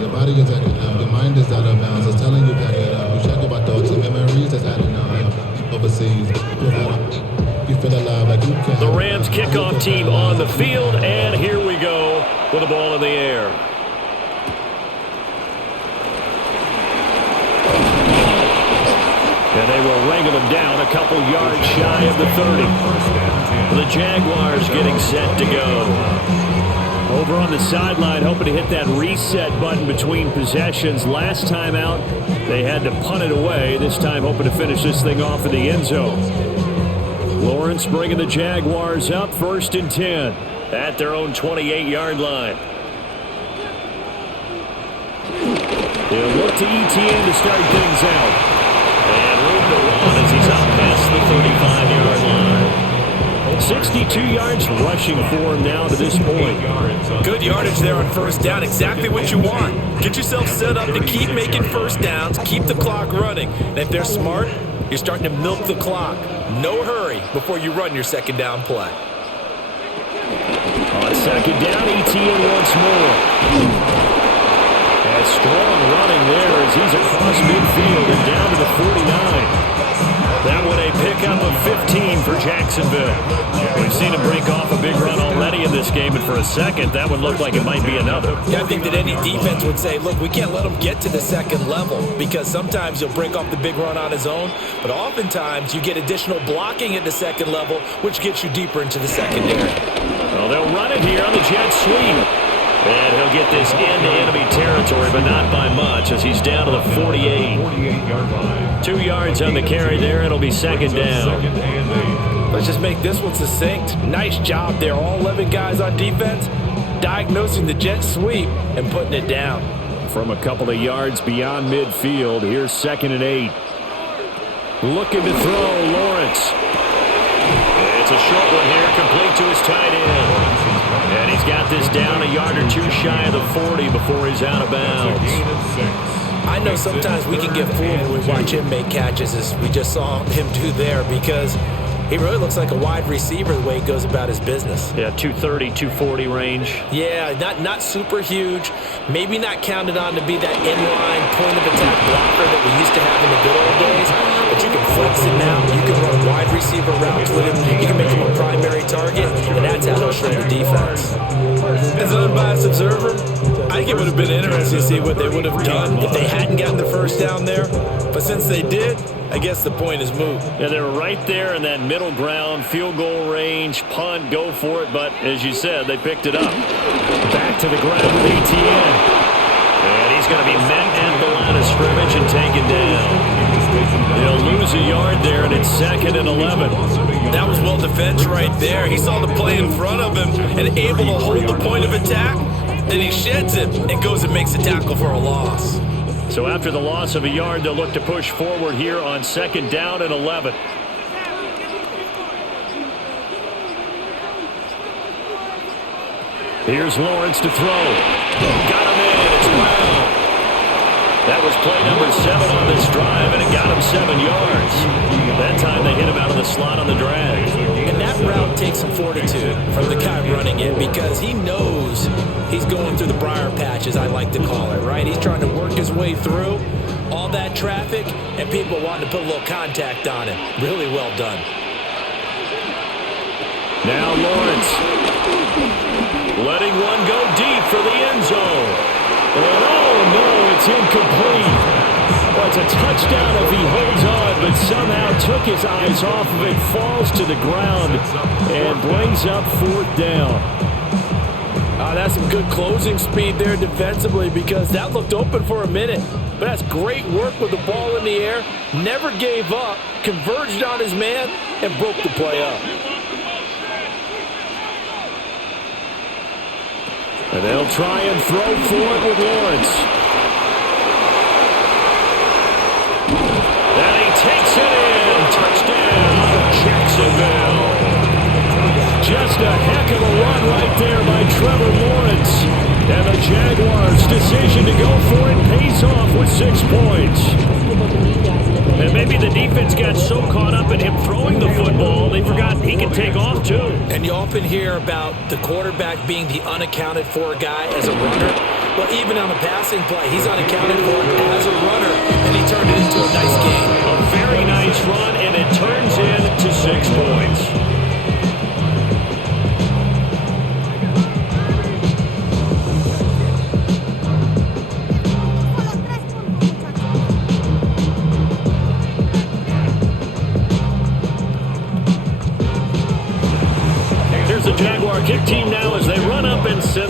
Your body is acting up, your mind is out of bounds. It's telling you back it up. You check about thoughts and memories that's adding up. Overseas, you feel alive like you can. The Rams kickoff team on the field, and here we go with the ball in the air. him down a couple yards shy of the 30. The Jaguars getting set to go. Over on the sideline, hoping to hit that reset button between possessions. Last time out, they had to punt it away. This time, hoping to finish this thing off in the end zone. Lawrence bringing the Jaguars up 1st and 10 at their own 28-yard line. He'll look to ETN to start things out. And room to run as he's out past the 35-yard line. 62 yards rushing for him now to this point. Good yardage there on first down. Exactly what you want. Get yourself set up to keep making first downs, keep the clock running. And if they're smart, you're starting to milk the clock. No hurry before you run your second down play. On second down, ETN once more. That strong running there as he's across midfield and down to the 49. That one a pickup of 15 for Jacksonville. We've seen him break off a big run already in this game, and for a second, that one looked like it might be another. Yeah, I think that any defense would say, look, we can't let him get to the second level because sometimes he'll break off the big run on his own, but oftentimes you get additional blocking at the second level, which gets you deeper into the secondary. Well, they'll run it here on the jet sweep. And he'll get this into enemy territory, but not by much as he's down to the 48. 48-yard line. 2 yards on the carry there. It'll be second down. Second and 8. Let's just make this one succinct. Nice job there. All 11 guys on defense diagnosing the jet sweep and putting it down. From a couple of yards beyond midfield, here's 2nd and 8. Looking to throw, Lawrence. It's a short one here, complete to his tight end. And he's got this down a yard or two shy of the 40 before he's out of bounds. I know sometimes we can get fooled when we watch him make catches, as we just saw him do there, because he really looks like a wide receiver the way he goes about his business. Yeah, 230, 240 range. Yeah, not super huge. Maybe not counted on to be that inline point of attack blocker that we used to have in the good old days. But you can flex him now. You can run wide receiver routes with him. You can make him a primary target, and that's how he'll show the defense. As an unbiased observer, I think it would have been interesting to see what they would have done if they hadn't gotten the first down there. But since they did, I guess the point is moot. Yeah, they were right there in that middle ground, field goal range, punt, go for it. But as you said, they picked it up. Back to the ground with ETN. And he's going to be met at the line of scrimmage and taken down. They'll lose a yard there, and it's 2nd and 11. That was well defense right there. He saw the play in front of him and able to hold the point of attack. Then he sheds it and goes and makes a tackle for a loss. So after the loss of a yard, they'll look to push forward here on 2nd down and 11. Here's Lawrence to throw. Got him in. It's Brown. That was play number 7 on this drive, and it got him 7 yards. That time they hit him out of the slot on the drag. And that route takes some fortitude from the guy running it, because he knows he's going through the briar patch, as I like to call it, right? He's trying to work his way through all that traffic and people wanting to put a little contact on him. Really well done. Now Lawrence letting one go deep for the end zone. And oh no, it's incomplete. Well, it's a touchdown if he holds on, but somehow took his eyes off of it, falls to the ground, and brings up 4th down. That's some good closing speed there defensively, because that looked open for a minute. But that's great work with the ball in the air. Never gave up, converged on his man, and broke the play up. And they'll try and throw for it with Lawrence. And he takes it in. Touchdown, Jacksonville. Just a heck of a run right there by Trevor Lawrence. And the Jaguars' decision to go for it pays off with 6 points. And maybe the defense got so caught up in him throwing the football, they forgot he can take off too. And you often hear about the quarterback being the unaccounted for guy as a runner. Well, even on a passing play, he's unaccounted for as a runner, and he turned it into a nice game. A very nice run, and it turns into 6 points.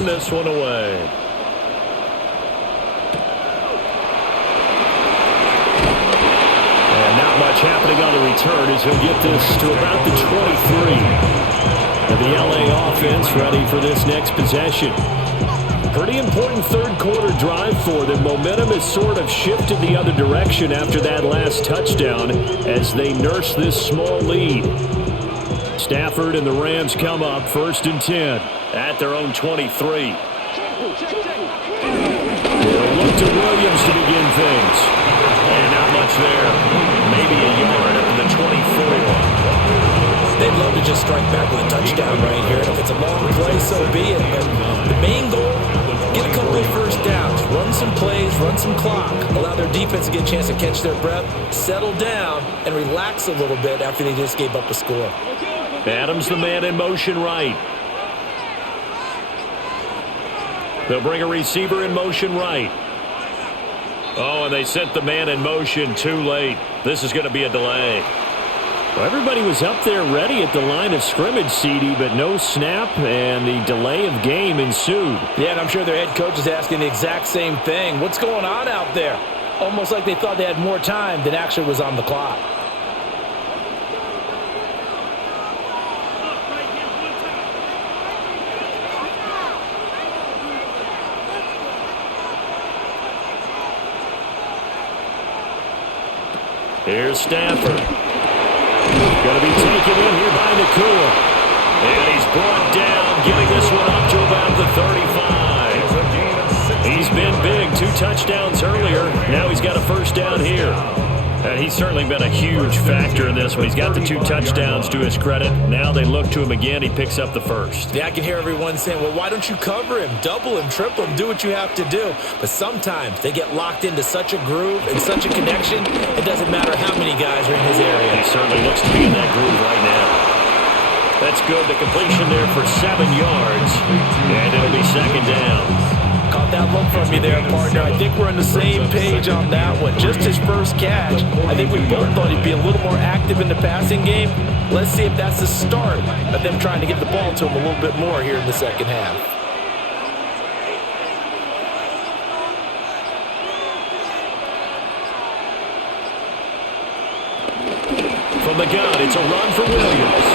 this one away. And not much happening on the return as he'll get this to about the 23. And the LA offense ready for this next possession. Pretty important third-quarter drive for them. Momentum has sort of shifted the other direction after that last touchdown as they nurse this small lead. Stafford and the Rams come up 1st and 10 at their own 23. They'll look to Williams to begin things. And not much there. Maybe a yard up to the 24. They'd love to just strike back with a touchdown right here. And if it's a long play, so be it. But the main goal, get a couple of first downs, run some plays, run some clock, allow their defense to get a chance to catch their breath, settle down, and relax a little bit after they just gave up a score. Adams the man in motion right. They'll bring a receiver in motion right. Oh, and they sent the man in motion too late. This is going to be a delay. Well, everybody was up there ready at the line of scrimmage, CD, but no snap, and the delay of game ensued. Yeah, and I'm sure their head coach is asking the exact same thing. What's going on out there? Almost like they thought they had more time than actually was on the clock. Here's Stafford. Going to be taken in here by Nakua. And he's brought down, getting this one up to about the 35. He's been big, 2 touchdowns earlier. Now he's got a first down here. And he's certainly been a huge factor in this one. He's got the 2 touchdowns to his credit. Now they look to him again. He picks up the first. Yeah, I can hear everyone saying, well, why don't you cover him, double him, triple him, do what you have to do. But sometimes they get locked into such a groove and such a connection, it doesn't matter how many guys are in his area. He certainly looks to be in that groove right now. That's good. The completion there for 7 yards. And it'll be 2nd down. Caught that look from you there, partner. I think we're on the same page on that one. Just his first catch. I think we both thought he'd be a little more active in the passing game. Let's see if that's the start of them trying to get the ball to him a little bit more here in the second half. From the gun, it's a run for Williams.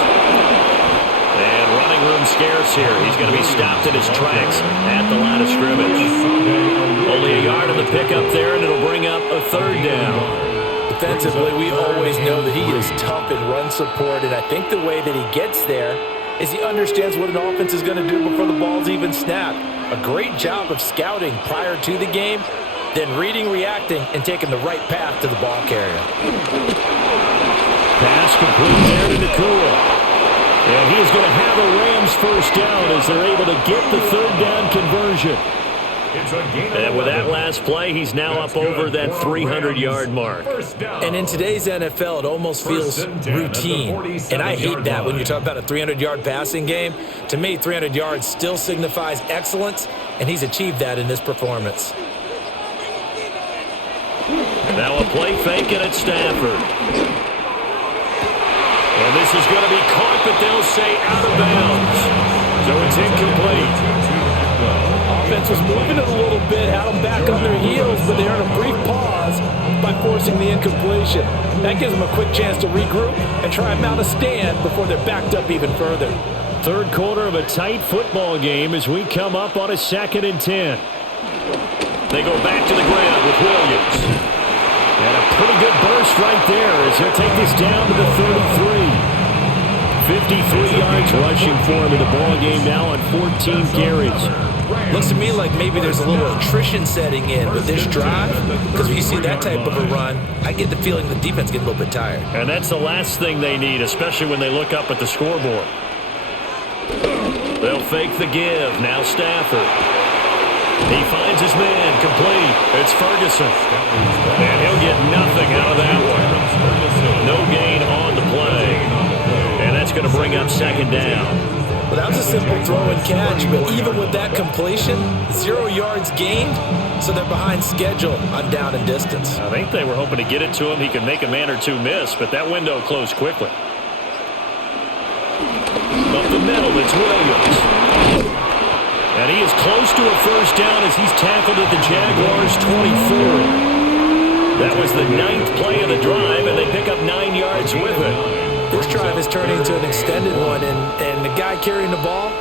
And running room scarce here. He's going to be stopped in his tracks at the line of scrimmage. Only a yard of the pickup there, and it'll bring up a 3rd down. Defensively, we always know that he is tough in run support, and I think the way that he gets there is he understands what an offense is going to do before the ball's even snapped. A great job of scouting prior to the game, then reading, reacting, and taking the right path to the ball carrier. Pass complete there to Nakua. And he is going to have a Rams first down as they're able to get the 3rd down conversion. And with that last play, he's now up over that 300-yard mark. And in today's NFL, it almost feels routine. And I hate that when you talk about a 300-yard passing game. To me, 300 yards still signifies excellence, and he's achieved that in this performance. Now a play fake it at Stafford. And this is going to be caught, but they'll say out of bounds. So it's incomplete. Offense was moving it a little bit, had them back on their heels, but they earned a brief pause by forcing the incompletion. That gives them a quick chance to regroup and try and mount a stand before they're backed up even further. 3rd quarter of a tight football game as we come up on a 2nd and 10. They go back to the ground with Williams. And a pretty good burst right there as he'll take this down to the 33. 53 yards rushing for him in the ball game now on 14 carries. Looks to me like maybe there's a little attrition setting in with this drive, because when you see that type of a run, I get the feeling the defense gets a little bit tired. And that's the last thing they need, especially when they look up at the scoreboard. They'll fake the give. Now Stafford. He finds his man, complete. It's Ferguson. And he'll get nothing out of that one. No gain on the play. And that's going to bring up 2nd down. Well, that was a simple throw and catch, but even with that completion, 0 yards gained, so they're behind schedule on down and distance. I think they were hoping to get it to him. He could make a man or two miss, but that window closed quickly. Up the middle, it's Williams. And he is close to a first down as he's tackled at the Jaguars' 24. That was the 9th play of the drive, and they pick up 9 yards with it. This drive is turning into an extended one, and the guy carrying the ball,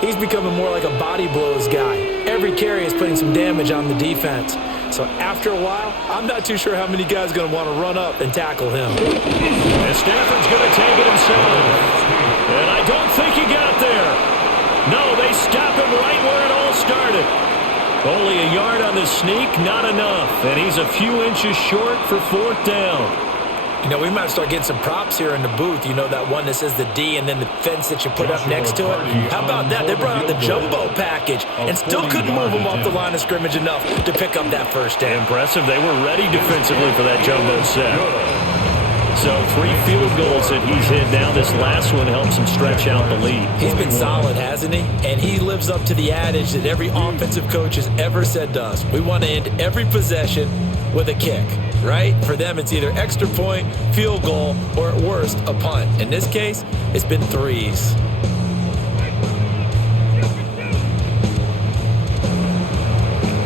he's becoming more like a body blows guy. Every carry is putting some damage on the defense. So after a while, I'm not too sure how many guys are going to want to run up and tackle him. And Stafford's going to take it himself. And I don't think he got there. No, they stop him right where it all started. Only a yard on the sneak, not enough. And he's a few inches short for 4th down. You know, we might start getting some props here in the booth. You know, that one that says the D and then the fence that you put up next to it. How about that? They brought out the jumbo package and still couldn't move him off the line of scrimmage enough to pick up that first down. Impressive. They were ready defensively for that jumbo set. So 3 field goals that he's hit now. This last one helps him stretch out the lead. He's been solid, hasn't he? And he lives up to the adage that every offensive coach has ever said to us. We want to end every possession with a kick, right? For them, it's either extra point, field goal, or at worst, a punt. In this case, it's been 3s.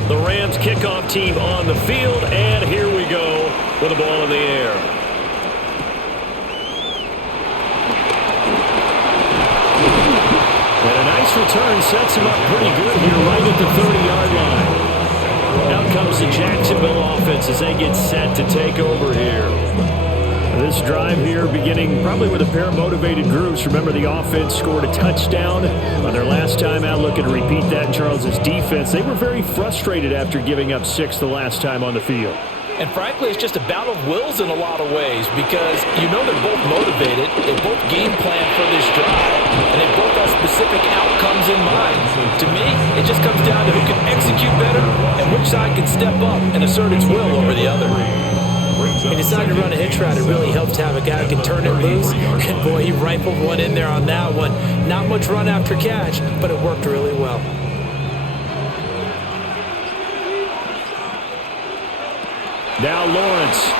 The Rams kickoff team on the field, and here we go with the ball in the air. And a nice return sets him up pretty good here right at the 30-yard line. Out comes the Jacksonville offense as they get set to take over here. This drive here beginning probably with a pair of motivated groups. Remember, the offense scored a touchdown on their last time out. Looking to repeat that in Charles's defense. They were very frustrated after giving up 6 the last time on the field. And frankly, it's just a battle of wills in a lot of ways because you know they're both motivated, they both game plan for this drive, and they both have specific outcomes in mind. To me, it just comes down to who can execute better and which side can step up and assert its will over the other. He decided to run a hitch route. It really helps to have a guy who can turn it loose, and boy, he rifled one in there on that one. Not much run after catch, but it worked really well. Now Lawrence.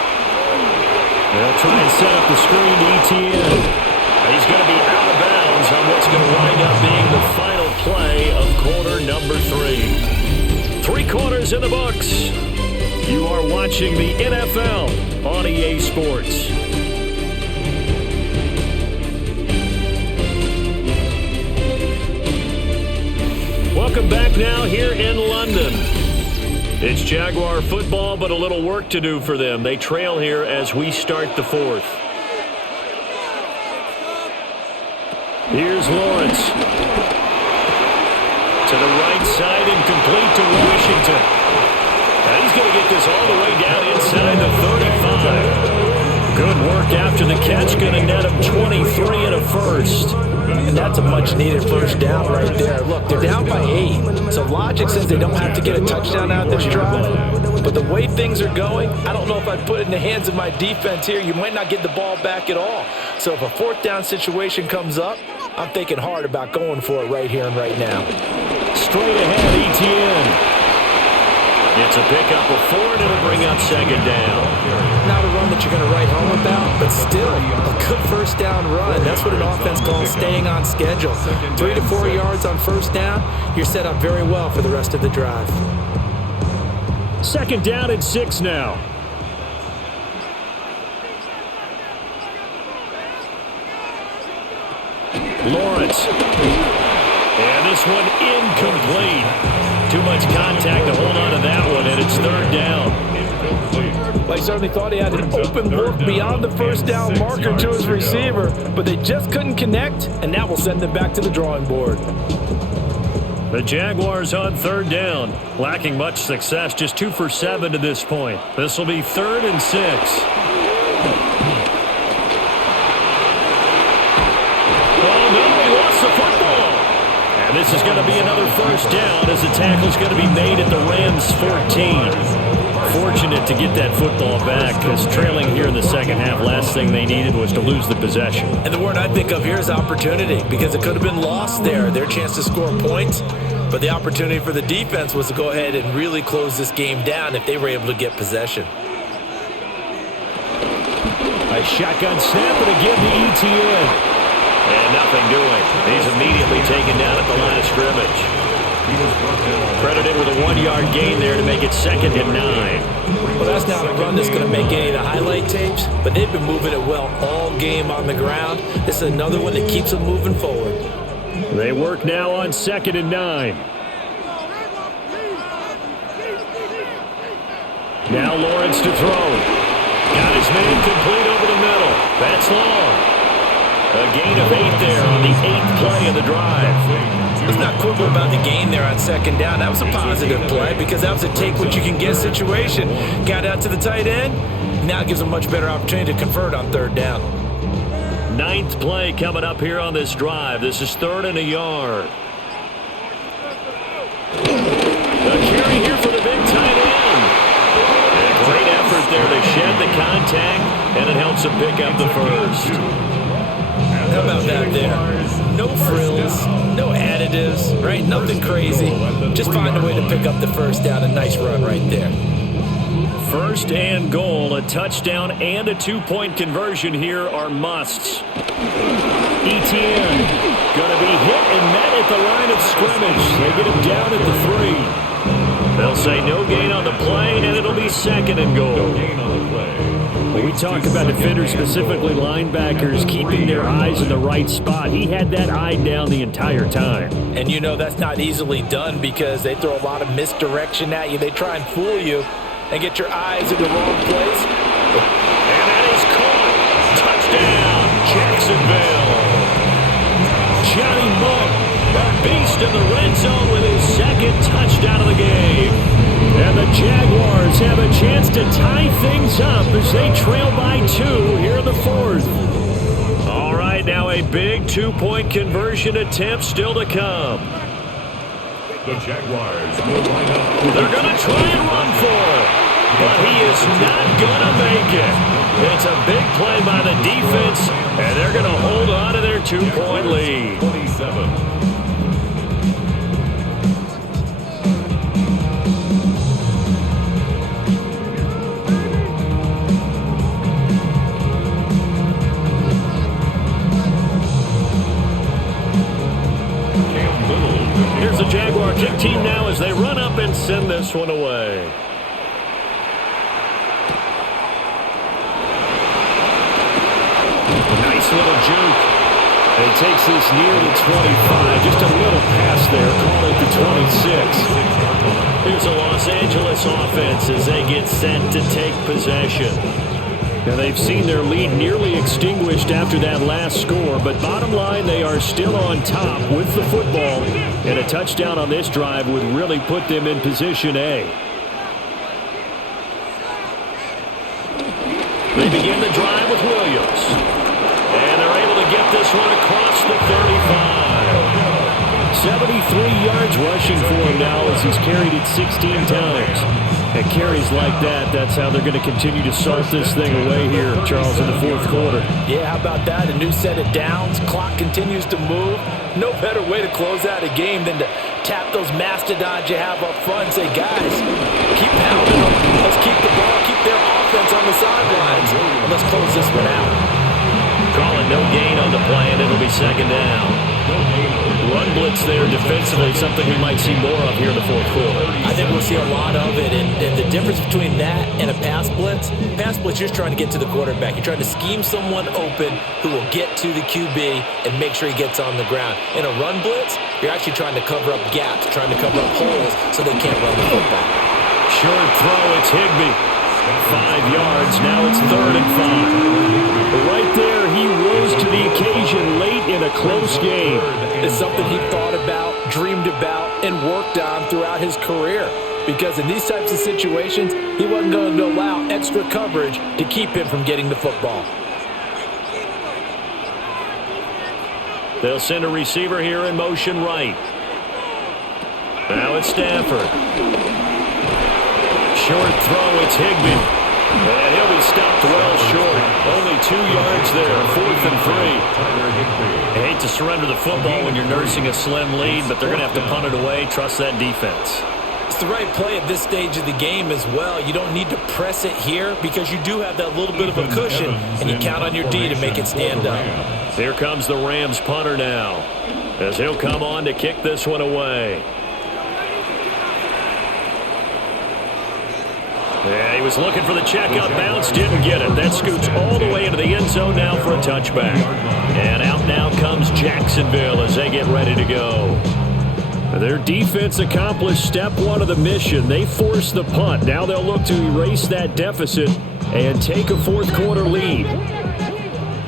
They'll try and set up the screen to ETN. He's going to be out of bounds on what's going to wind up being the final play of quarter number 3. 3 quarters in the books. You are watching the NFL on EA Sports. Welcome back now here in London. It's Jaguar football, but a little work to do for them. They trail here as we start the 4th. Here's Lawrence. To the right side and complete to Washington. And he's going to get this all the way down inside the 35. Good work after the catch. Going to net him 23 and a first. And that's a much-needed first down right there. Look, they're down by 8. So logic says they don't have to get a touchdown out of this drive. But the way things are going, I don't know if I'd put it in the hands of my defense here. You might not get the ball back at all. So if a 4th down situation comes up, I'm thinking hard about going for it right here and right now. Straight ahead, ETN. It's a pickup of 4, and it'll bring up 2nd down. Not a run that you're going to write home about, but still a good first down run. That's what an offense calls staying on schedule. 3 to 4 yards on first down, you're set up very well for the rest of the drive. 2nd down and 6 now. Lawrence. And this one incomplete. Too much contact to hold on to that one, and it's 3rd down. Well, he certainly thought he had an open look beyond the first down marker to his receiver, but they just couldn't connect, and that will send them back to the drawing board. The Jaguars on 3rd down. Lacking much success, just 2 for 7 to this point. This will be 3rd and 6. This is going to be another first down as the tackle is going to be made at the Rams' 14. Fortunate to get that football back because trailing here in the second half, last thing they needed was to lose the possession. And the word I think of here is opportunity because it could have been lost there, their chance to score points. But the opportunity for the defense was to go ahead and really close this game down if they were able to get possession. A shotgun snap and again to ETN. And nothing doing. He's immediately taken down at the line of scrimmage. Credited with a 1-yard gain there to make it 2nd and 9. Well, that's not a run that's going to make any of the highlight tapes, but they've been moving it well all game on the ground. This is another one that keeps them moving forward. They work now on 2nd and 9. Now Lawrence to throw. Got his man complete over the middle. That's long. A gain of 8 there on the 8th play of the drive. Let's not quibble about the gain there on 2nd down. That was a positive play because that was a take-what-you-can-get situation. Got out to the tight end. Now it gives them a much better opportunity to convert on 3rd down. 9th play coming up here on this drive. This is 3rd and a yard. The carry here for the big tight end. And a great effort there to shed the contact, and it helps him pick up the first. How about that there? No frills, no additives, right? Nothing crazy. Just find a way to pick up the first down. A nice run right there. 1st and goal, a touchdown and a 2-point conversion here are musts. Etienne going to be hit and met at the line of scrimmage. They get him down at the 3. They'll say no gain on the play, and it'll be 2nd and goal. When we talk about defenders, specifically linebackers, keeping their eyes in the right spot, he had that eye down the entire time. And you know that's not easily done because they throw a lot of misdirection at you. They try and fool you and get your eyes in the wrong place. And that is caught. Touchdown, Jacksonville. Johnny Mutt, a beast in the red zone with his 2nd touchdown of the game. And the Jaguars have a chance to tie things up as they trail by 2 here in the 4th. All right, now a big 2-point conversion attempt still to come. The Jaguars will line up. They're going to try and run for it, but he is not going to make it. It's a big play by the defense, and they're going to hold on to their 2-point lead. 27. Here's the Jaguar kick team now as they run up and send this one away. Nice little juke. And he takes this near the 25. Just a little pass there. Call it the 26. Here's a Los Angeles offense as they get set to take possession. Now, they've seen their lead nearly extinguished after that last score, but bottom line, they are still on top with the football, and a touchdown on this drive would really put them in position A. They begin the drive with Williams, and they're able to get this one across the 35. 73 yards rushing for him now as he's carried it 16 times. And carries like that, that's how they're going to continue to salt this thing away here, Charles, in the 4th quarter. Yeah, how about that? A new set of downs. Clock continues to move. No better way to close out a game than to tap those mastodons you have up front and say, guys, keep pounding them. Let's keep the ball, keep their offense on the sidelines. And let's close this one out. Calling no gain on the play, and it'll be 2nd down. Run blitz there defensively, something we might see more of here in the 4th quarter. I think we'll see a lot of it, and the difference between that and a pass blitz, you're just trying to get to the quarterback. You're trying to scheme someone open who will get to the QB and make sure he gets on the ground. In a run blitz, you're actually trying to cover up gaps, trying to cover up holes so they can't run the football. Short throw, it's Higbee. 5 yards, now it's 3rd and 5. Right there, he rose to the occasion late in a close game. It's something he thought about, dreamed about, and worked on throughout his career. Because in these types of situations, he wasn't going to allow extra coverage to keep him from getting the football. They'll send a receiver here in motion right. Now it's Stafford. Short throw, it's Higbee. And he'll be stopped well short. Only 2 yards there, 4th and 3. I hate to surrender the football when you're nursing a slim lead, but they're going to have to punt it away. Trust that defense. It's the right play at this stage of the game as well. You don't need to press it here because you do have that little bit of a cushion, and you count on your D to make it stand up. Here comes the Rams punter now, as he'll come on to kick this one away. He was looking for the checkup bounce, didn't get it. That scoots all the way into the end zone now for a touchback. And out now comes Jacksonville as they get ready to go. Their defense accomplished step one of the mission. They forced the punt. Now they'll look to erase that deficit and take a fourth quarter lead.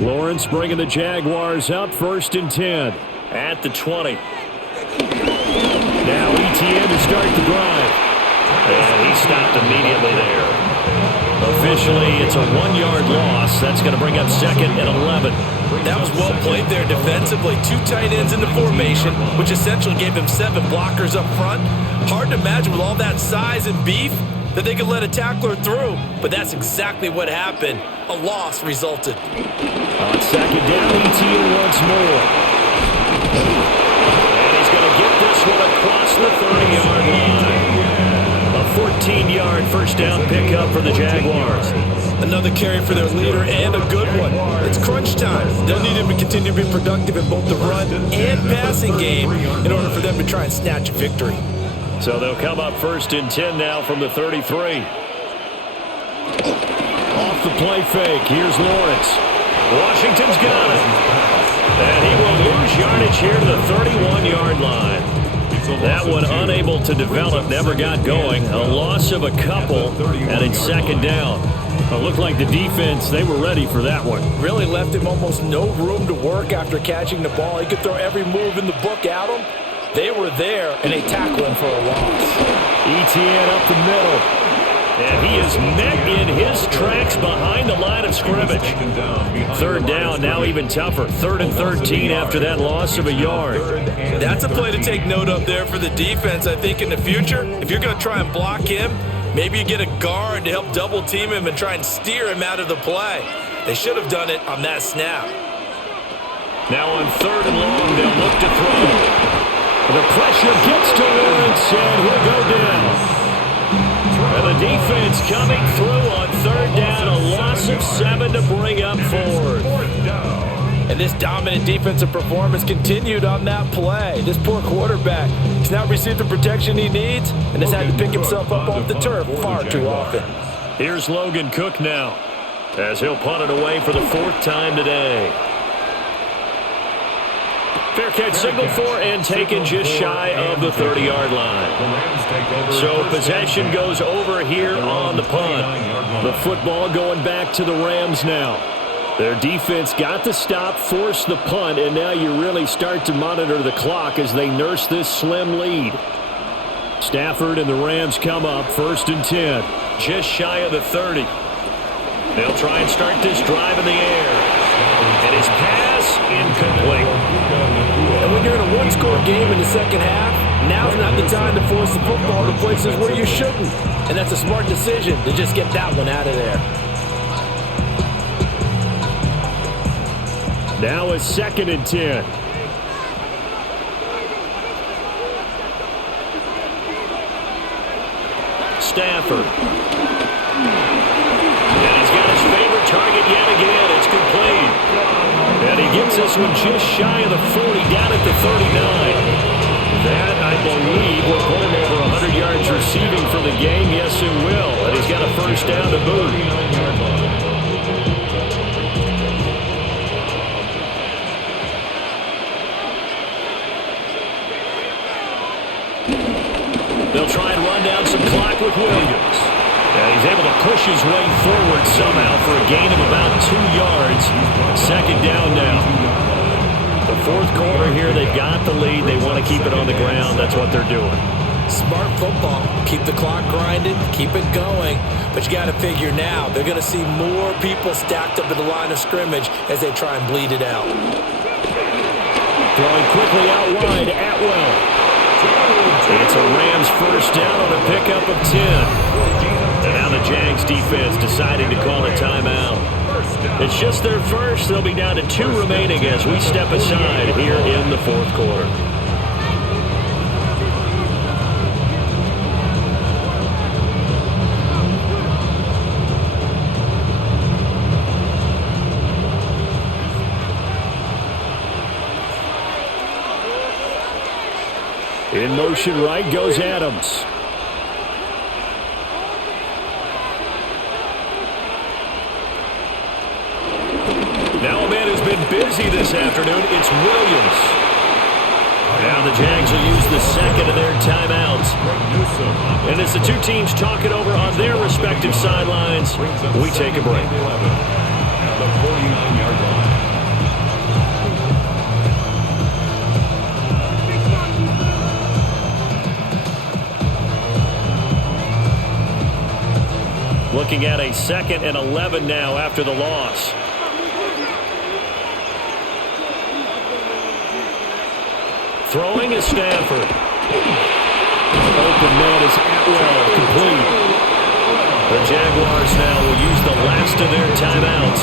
Lawrence bringing the Jaguars up, 1st and 10 at the 20. Now ETN to start the drive. And he stopped immediately there. Officially, it's a 1-yard loss. That's going to bring up 2nd and 11. That was well played there defensively. 2 tight ends in the formation, which essentially gave them 7 blockers up front. Hard to imagine with all that size and beef that they could let a tackler through. But that's exactly what happened. A loss resulted. On 2nd down, ETN once more. And he's going to get this one across the 30-yard line. A 14-yard first down pickup for the Jaguars. Another carry for their leader and a good one. It's crunch time. They'll need him to continue to be productive in both the run and passing game in order for them to try and snatch a victory. So they'll come up 1st and 10 now from the 33. Off the play fake. Here's Lawrence. Washington's got it. And he will lose yardage here to the 31-yard line. That one unable to develop, never got going. A loss of a couple, and it's 2nd down. It looked like the defense, they were ready for that one. Really left him almost no room to work after catching the ball. He could throw every move in the book at him. They were there, and they tackled him for a loss. ETN up the middle. And he is met in his tracks behind the line of scrimmage. 3rd down, now even tougher. 3rd and 13 after that loss of a yard. That's a play to take note of there for the defense, I think, in the future. If you're going to try and block him, maybe you get a guard to help double team him and try and steer him out of the play. They should have done it on that snap. Now on 3rd and long, they'll look to throw. The pressure gets to Lawrence, and he'll go down. And the defense coming through on 3rd down, a loss of 7 to bring up 4th. And this dominant defensive performance continued on that play. This poor quarterback, he's not received the protection he needs, and has had to pick himself up off the turf far too often. Here's Logan Cook now, as he'll punt it away for the 4th time today. Fair catch signaled for and taken just shy of the 30-yard line. So possession goes over here on the punt. The football going back to the Rams now. Their defense got the stop, forced the punt, and now you really start to monitor the clock as they nurse this slim lead. Stafford and the Rams come up 1st and 10, just shy of the 30. They'll try and start this drive in the air. And his pass incomplete. And when you're in a 1-score game in the second half, now's not the time to force the football to places where you shouldn't. And that's a smart decision to just get that one out of there. Now a 2nd and 10. Stafford. And he's got his favorite target yet again. It's complete. And he gets this one just shy of the 40, down at the 39. That, I believe, will put him over 100 yards receiving for the game. Yes, it will. And he's got a 1st down to boot. They'll try and run down some clock with Williams. And he's able to push his way forward somehow for a gain of about 2 yards. 2nd down now. The 4th quarter here, they've got the lead. They want to keep it on the ground. That's what they're doing. Smart football. Keep the clock grinding, keep it going. But you got to figure now, they're going to see more people stacked up at the line of scrimmage as they try and bleed it out. Throwing quickly out wide, Atwell. It's a Rams 1st down on a pickup of 10. And now the Jags defense deciding to call a timeout. It's just their first. They'll be down to 2 remaining as we step aside here in the 4th quarter. In motion right goes Adams. busy this afternoon. It's Williams. Now the Jags will use the second of their timeouts. And as the two teams talk it over on their respective sidelines, we take a break. At the 49-yard line. Looking at a 2nd and 11 now after the loss. Throwing is Stafford. Open man is Atwell, complete. The Jaguars now will use the last of their timeouts.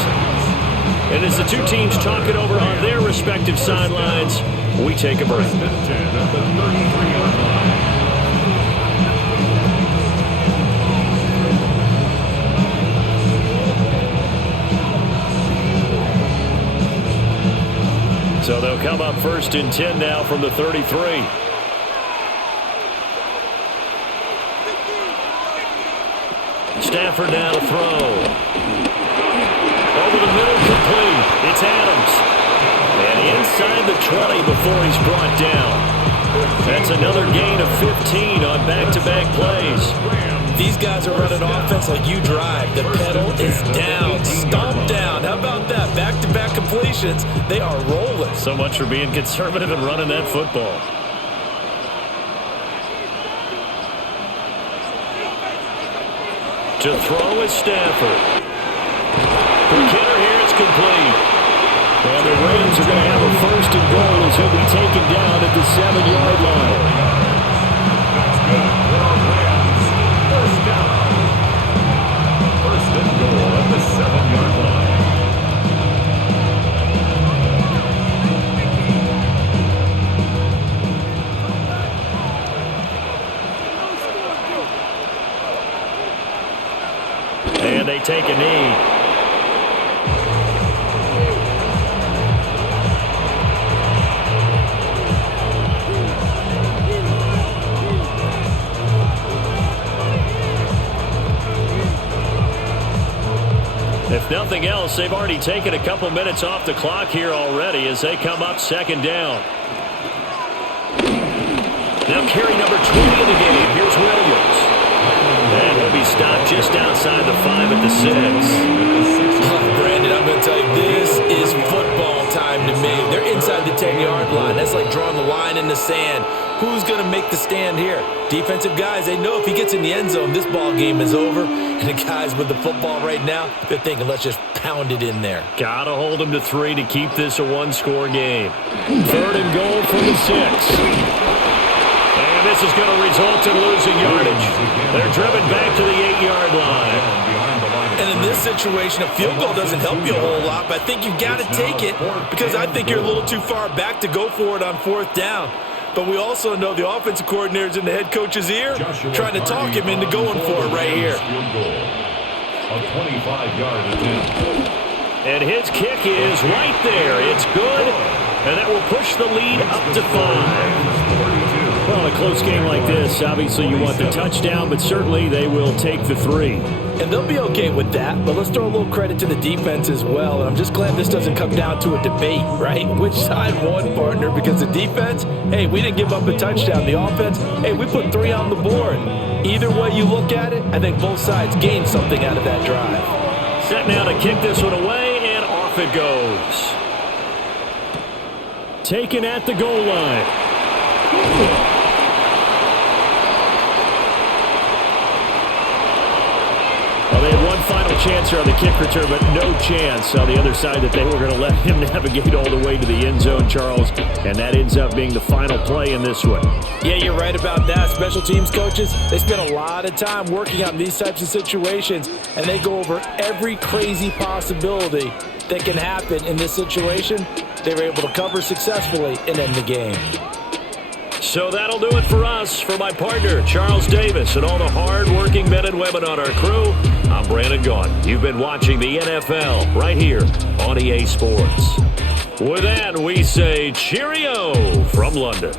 And as the two teams talk it over on their respective sidelines, we take a break. At the 33-yard line. So they'll come up 1st and 10 now from the 33. Stafford now to throw. Over the middle, complete. It's Adams. And inside the 20 before he's brought down. That's another gain of 15 on back-to-back plays. These guys are running offense like you drive. The pedal is down, stomped down. How about that? Back-to-back completions. They are rolling. So much for being conservative and running that football. To throw is Stafford. For Kidder here, it's complete. And the Rams are going to have a 1st and goal as he'll be taken down at the 7-yard line. That's good. Rams. 1st down. 1st and goal at the 7-yard line. And they take a knee. If nothing else, they've already taken a couple minutes off the clock here already as they come up 2nd down. Now carry number 20 in the game. Here's Williams. And he'll be stopped just outside the 5 at the 6. Oh, Brandon, I'm going to tell you, this is football time to me. They're inside the 10-yard line. That's like drawing the line in the sand. Who's going to make the stand here? Defensive guys, they know if he gets in the end zone, this ball game is over. And the guys with the football right now, they're thinking, let's just pound it in there. Got to hold them to 3 to keep this a one-score game. 3rd and goal from the 6. And this is going to result in losing yardage. They're driven back to the 8-yard line. And in this situation, a field goal doesn't help you a whole lot, but I think you've got to take it because I think you're a little too far back to go for it on 4th down. But we also know the offensive coordinator's in the head coach's ear, trying to talk him into going for it right here. A 25-yard attempt. And his kick is right there. It's good, and that will push the lead up to 5. Well, a close game like this, obviously you want the touchdown, but certainly they will take the 3. And they'll be okay with that, but let's throw a little credit to the defense as well. And I'm just glad this doesn't come down to a debate, right? Which side won, partner? Because the defense, hey, we didn't give up a touchdown. The offense, hey, we put 3 on the board. Either way you look at it, I think both sides gained something out of that drive. Set now to kick this one away, and off it goes. Taken at the goal line. Well, they had one final chance here on the kick return, but no chance on the other side that they were going to let him navigate all the way to the end zone, Charles, and that ends up being the final play in this one. Yeah, you're right about that. Special teams coaches, they spend a lot of time working on these types of situations, and they go over every crazy possibility that can happen in this situation. They were able to cover successfully and end the game. So that'll do it for us. For my partner, Charles Davis, and all the hard-working men and women on our crew, I'm Brandon Gaudin. You've been watching the NFL right here on EA Sports. With that, we say cheerio from London.